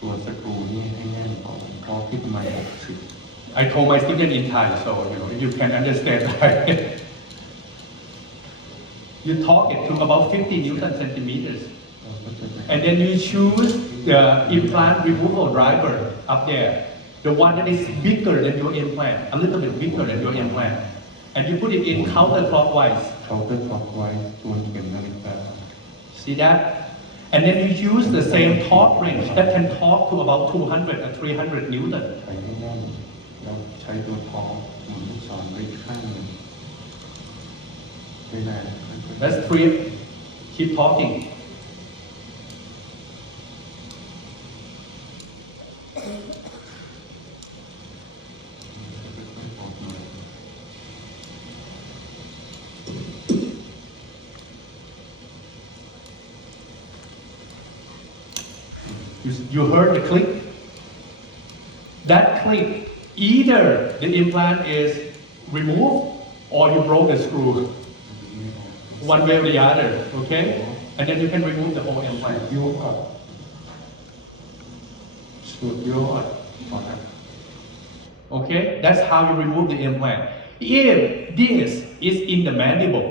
ตัวสกรูนี่ให้แน่นก่อนเพราะที่ประมาณ60 I told my student in Thai, so you can understand that. You torque it to about 50 Newton centimeters. And then you choose the implant removal driver up there. The one that is bigger than your implant, a little bit bigger than your implant. And you put it in counterclockwise. เขาจะล็อกไว้ตัวเข็มนาฬิกา See that? And then you use the same torque range that can torque to about 200 or 300 Newton. ใช้ให้แน่นแล้วใช้ตัวท้องหมุนลูกศรไปข้างหนึ่งไม่ได้ That's 3. Keep talking. You heard the click? That click, either the implant is removed or you broke the screw. One way or the other, okay? And then you can remove the whole implant. โยกอ่ะสุดยอด Okay? That's how you remove the implant. If this is in the mandible,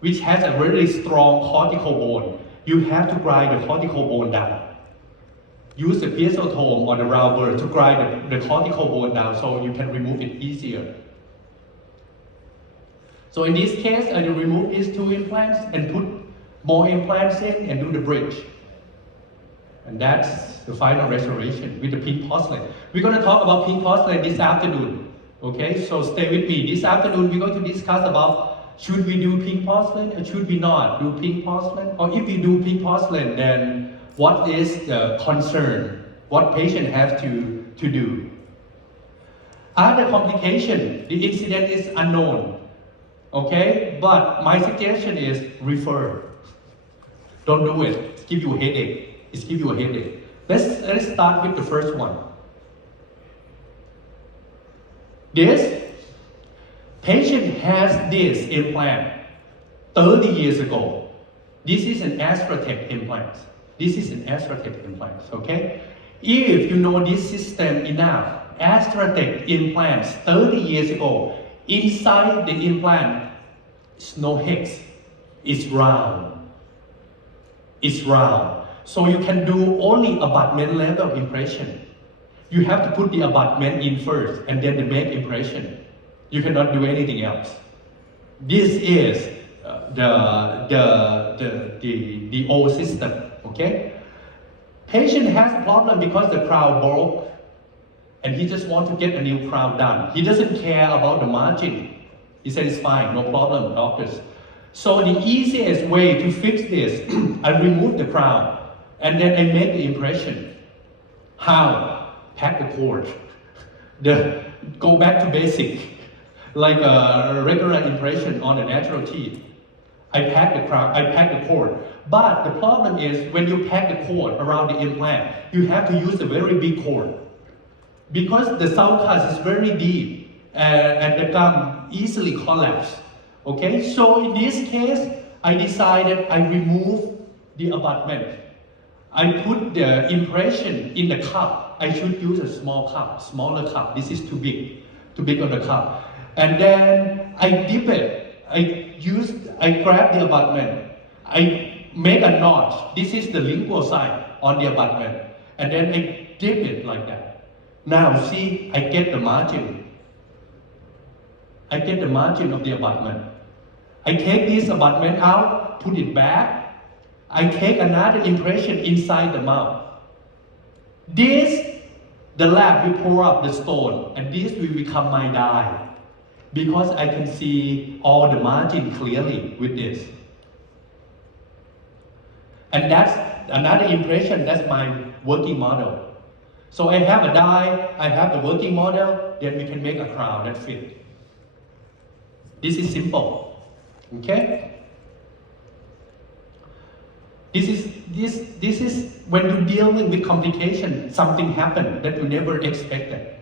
which has a really strong cortical bone, you have to grind the cortical bone down. Use the piezotome or the rubber to grind the cortical bone down so you can remove it easier. So in this case, I will remove these 2 implants and put more implants in and do the bridge. And that's the final restoration with the pink porcelain. We're going to talk about pink porcelain this afternoon. Okay, so stay with me. This afternoon, we're going to discuss about should we do pink porcelain or should we not do pink porcelain? Or if we do pink porcelain, then what is the concern? What patient has to do? Other complication, the incident is unknown. Okay, but my suggestion is refer. Don't do it. It's give you a headache. It's give you a headache. Let's start with the first one. This patient has this implant 30 years ago. This is an Astratech implant. This is an Astratech implant, okay? If you know this system enough, Astratech implants 30 years ago, inside the implant is no hex. It's round. It's round. So you can do only abutment level impression. You have to put the abutment in first and then the make impression. You cannot do anything else. This is the old system, okay? Patient has a problem because the crown broke and he just wants to get a new crown done. He doesn't care about the margin. He says, it's fine, no problem, doctors. So the easiest way to fix this, I remove the crown and then I make the impression. How? Pack the cord. Go back to basic, like a regular impression on a natural teeth. I pack the crown, I pack the cord. But the problem is when you pack the cord around the implant, you have to use a very big cord. Because the sound cast is very deep and the gum easily collapse. Okay, so in this case, I decided I remove the abutment. I put the impression in the cup. I should use a small cup, smaller cup. This is too big on the cup. And then I dip it I grab the abutment, I make a notch. This is the lingual side on the abutment, and then I dip it like that. Now see, I get the margin. I get the margin of the abutment. I take this abutment out, put it back. I take another impression inside the mouth. This, the lab will pour up the stone, and this will become my die, because I can see all the margin clearly with this. And that's another impression, that's my working model. So I have a die, I have the working model, then we can make a crown that fits. This is simple, okay? This is when you're dealing with complication, something happened that you never expected.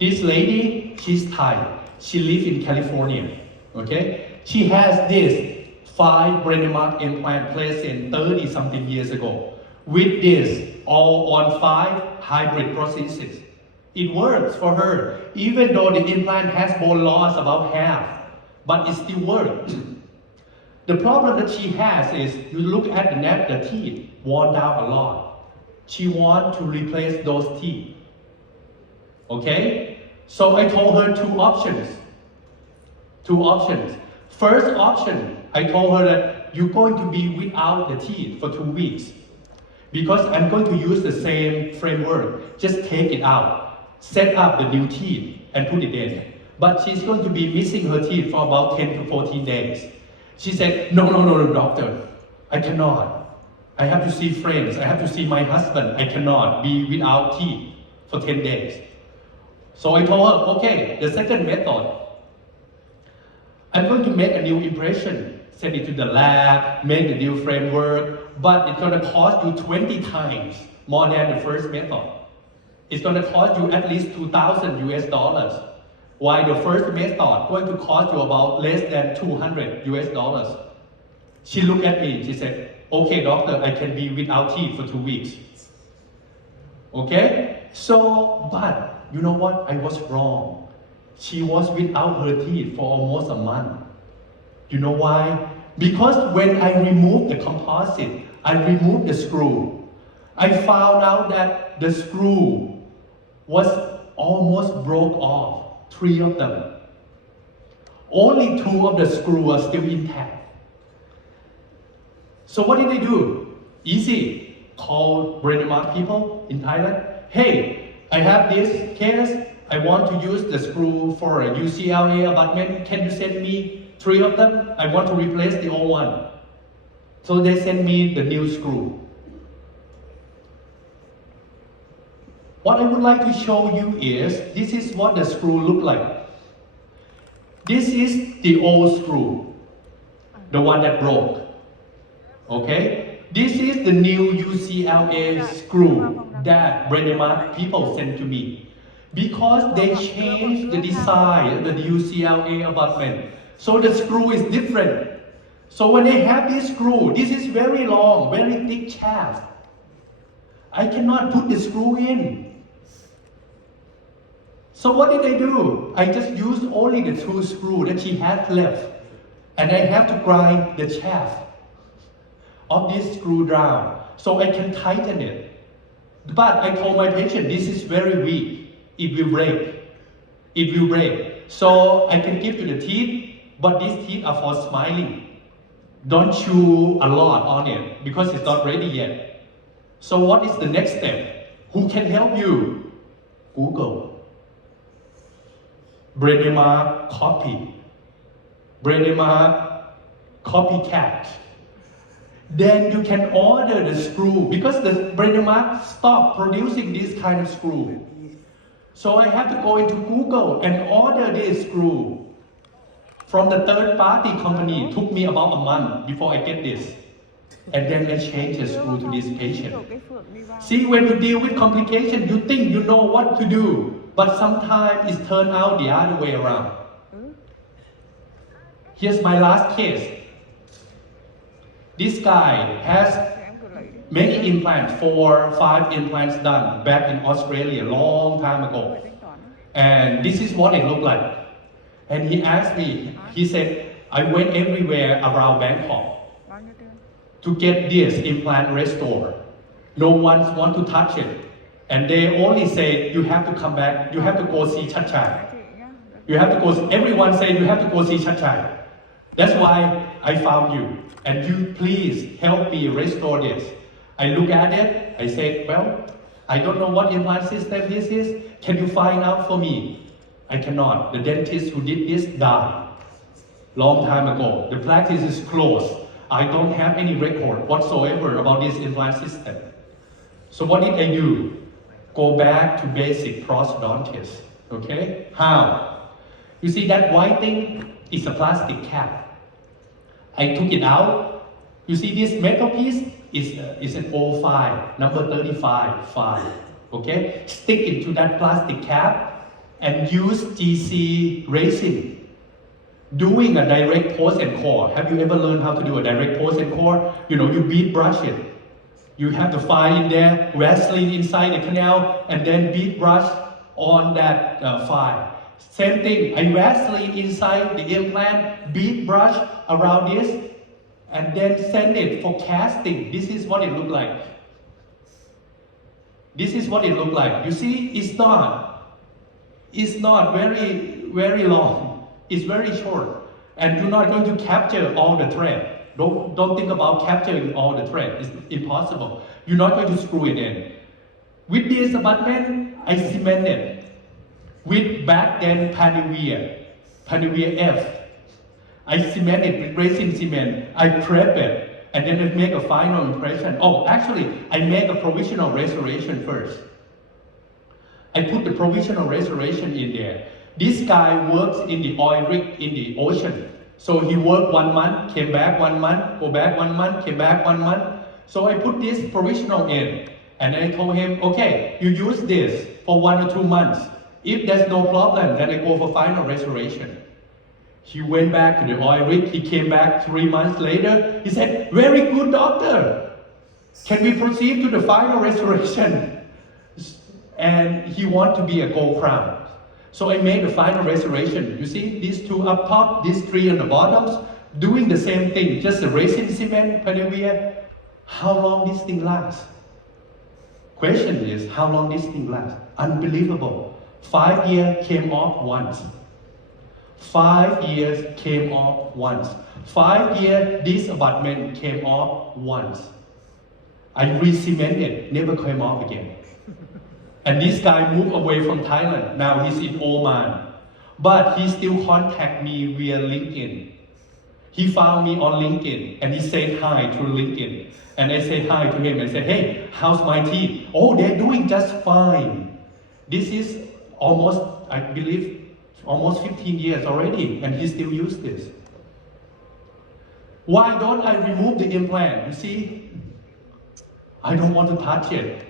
This lady, she's Thai. She lives in California, okay? She has this 5 brain mark implant placed in 30 something years ago. With this, all on 5 hybrid prostheses. It works for her, even though the implant has bone loss about half, but it still works. The problem that she has is, you look at the teeth worn down a lot. She wants to replace those teeth. Okay? So I told her 2 options. 2 options. First option, I told her that you're going to be without the teeth for 2 weeks. Because I'm going to use the same framework. Just take it out, set up the new teeth, and put it in. But she's going to be missing her teeth for about 10 to 14 days. She said, no, doctor, I cannot. I have to see friends, I have to see my husband, I cannot be without teeth for 10 days. So I told her, okay, the second method, I'm going to make a new impression, send it to the lab, make the new framework, but it's going to cost you 20 times more than the first method. It's going to cost you at least $2,000 US. While the first method going to cost you about less than $200 US. She looked at me, she said, okay doctor, I can be without teeth for 2 weeks. Okay? So, but you know what? I was wrong. She was without her teeth for almost a month. You know why? Because when I removed the composite, I removed the screw. I found out that the screw was almost broke off. 3 of them. Only 2 of the screws are still intact. So what did I do? Easy. Call brain mark people in Thailand. Hey, I have this case. I want to use the screw for a UCLA abutment. Can you send me 3 of them? I want to replace the old one. So they send me the new screw. What I would like to show you is, this is what the screw look like. This is the old screw, the one that broke. Okay? This is the new UCLA screw that brain mark people sent to me. Because they changed the design of the UCLA abutment. So the screw is different. So when they have this screw, this is very long, very thick shaft. I cannot put the screw in. So what did I do? I just used only the 2 screws that she had left. And I have to grind the shaft of this screw down so I can tighten it. But I told my patient, this is very weak. It will break. It will break. So I can give you the teeth, but these teeth are for smiling. Don't chew a lot on it because it's not ready yet. So what is the next step? Who can help you? Google. Brain mark copy. Brain mark copycat. Then you can order the screw because the brain mark stopped producing this kind of screw. So I have to go into Google and order this screw from the third-party company. It took me about a month before I get this. And then I change the screw to this patient. See, when you deal with complications, you think you know what to do. But sometimes it turns out the other way around. Here's my last case. This guy has many implants, 4 or 5 implants done back in Australia a long time ago. And this is what it looked like. And he asked me, he said, I went everywhere around Bangkok to get this implant restored. No one want to touch it. And they only say, you have to come back, you have to go see Chachai. You have to go, everyone said you have to go see Chachai. That's why I found you. And you please help me restore this. I look at it, I said, well, I don't know what implant system this is. Can you find out for me? I cannot. The dentist who did this died long time ago. The practice is closed. I don't have any record whatsoever about this implant system. So what did I do? Go back to basic prosthodontist. Okay? How? You see that white thing is a plastic cap. I took it out. You see this metal piece is an old file, number 35 file. Okay? Stick it to that plastic cap and use GC resin. Doing a direct pose and core. Have you ever learned how to do a direct pose and core? You know, you bead brush it. You have the file in there, Vaseline inside the canal, and then bead brush on that file. Same thing, I Vaseline inside the implant, bead brush around this, and then send it for casting. This is what it looked like. This is what it looked like. You see, it's not very long. It's very short. And you're not going to capture all the thread. Don't think about capturing all the thread. It's impossible. You're not going to screw it in. With this abutment, I cemented with back then Panavia F. I cemented with resin cement. I prep it, and then I make a final impression. Oh, actually, I make a provisional restoration first. I put the provisional restoration in there. This guy works in the oil rig in the ocean. So he worked 1 month, came back 1 month, go back 1 month, came back 1 month. So I put this provisional in, and I told him, okay, you use this for 1 or 2 months. If there's no problem, then I go for final restoration. He went back to the oil rig, he came back 3 months later, he said, very good doctor, can we proceed to the final restoration? And he wanted to be a gold crown. So I made the final restoration. You see, these 2 up top, these 3 on the bottoms, doing the same thing, just the resin cement, Panavia. How long this thing lasts? Question is, how long this thing lasts? Unbelievable. 5 years came off once. 5 years came off once. 5 years, this abutment came off once. I re-cemented, never came off again. And this guy moved away from Thailand. Now he's in Oman. But he still contact me via LinkedIn. He found me on LinkedIn and he said hi through LinkedIn. And I say hi to him and say, hey, how's my teeth? Oh, they're doing just fine. This is almost, I believe, almost 15 years already, and he still uses this. Why don't I remove the implant? You see, I don't want to touch it.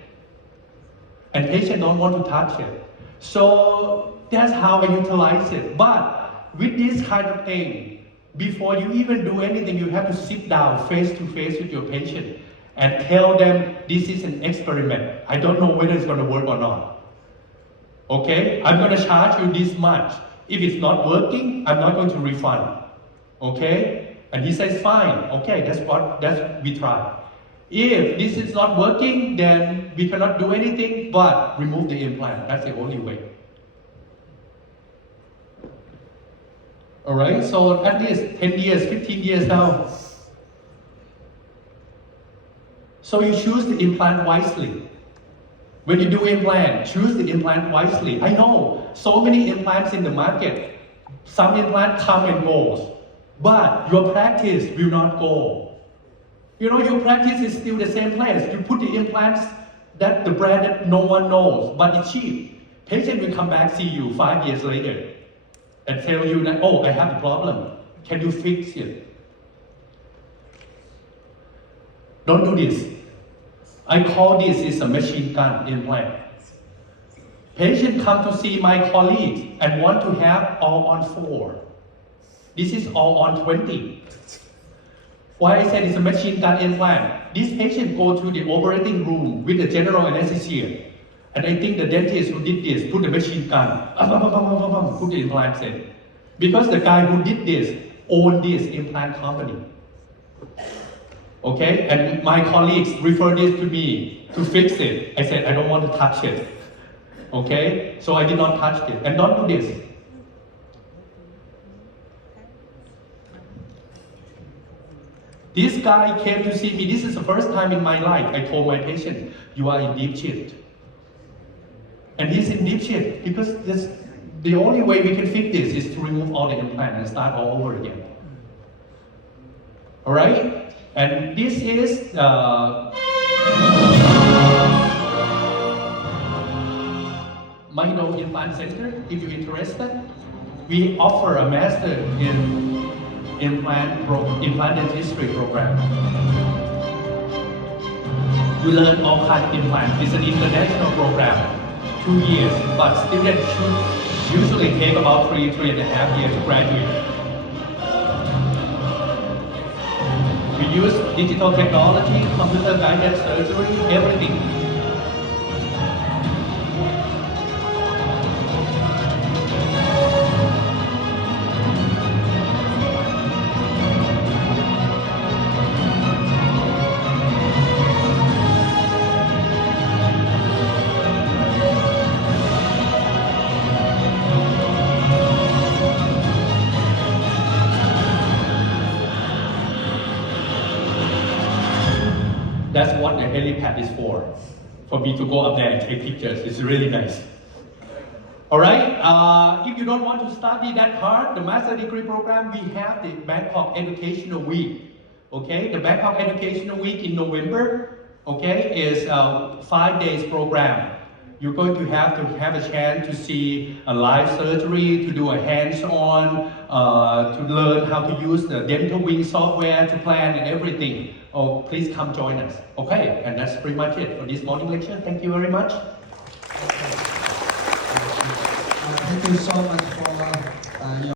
And patients don't want to touch it. So that's how I utilize it. But with this kind of thing, before you even do anything, you have to sit down face to face with your patient and tell them this is an experiment. I don't know whether it's going to work or not. Okay? I'm going to charge you this much. If it's not working, I'm not going to refund. Okay? And he says, fine. Okay, that's we try. If this is not working, then we cannot do anything but remove the implant. That's the only way. Alright, so at least 10 years, 15 years now. So you choose the implant wisely. When you do implant, choose the implant wisely. I know so many implants in the market. Some implants come and go, but your practice will not go. You know, your practice is still the same place. You put the implants that the brand that no one knows, but it's cheap. Patient will come back, see you 5 years later and tell you that, oh, I have a problem. Can you fix it? Don't do this. I call this is a machine gun implant. Patient come to see my colleagues and want to have all on 4. This is all on 20. Why I said it's a machine gun implant? This patient go to the operating room with the general anesthesia. And I think the dentist who did this put the machine gun, put the implants in. Because the guy who did this owned this implant company. Okay, and my colleagues referred this to me to fix it. I said, I don't want to touch it. Okay, so I did not touch it. And don't do this. This guy came to see me. This is the first time in my life I told my patient, you are in deep shit. And he's in deep shit because the only way we can fix this is to remove all the implant and start all over again. All right? And this is Mahino Implant Center. If you're interested, we offer a master in implant dentistry program. You learn all kinds of implants. It's an international program, 2 years, but students should usually take about 3.5 years to graduate. We use digital technology, computer guided surgery, everything. That's what the helipad is for me to go up there and take pictures. It's really nice. All right, if you don't want to study that hard, the master degree program, we have the Bangkok Educational Week. Okay, the Bangkok Educational Week in November, okay, is a 5 days program. You're going to have a chance to see a live surgery, to do a hands-on, to learn how to use the dental wing software to plan and everything. Oh, please come join us. Okay, and that's pretty much it for this morning lecture. Thank you very much. Thank you so much for your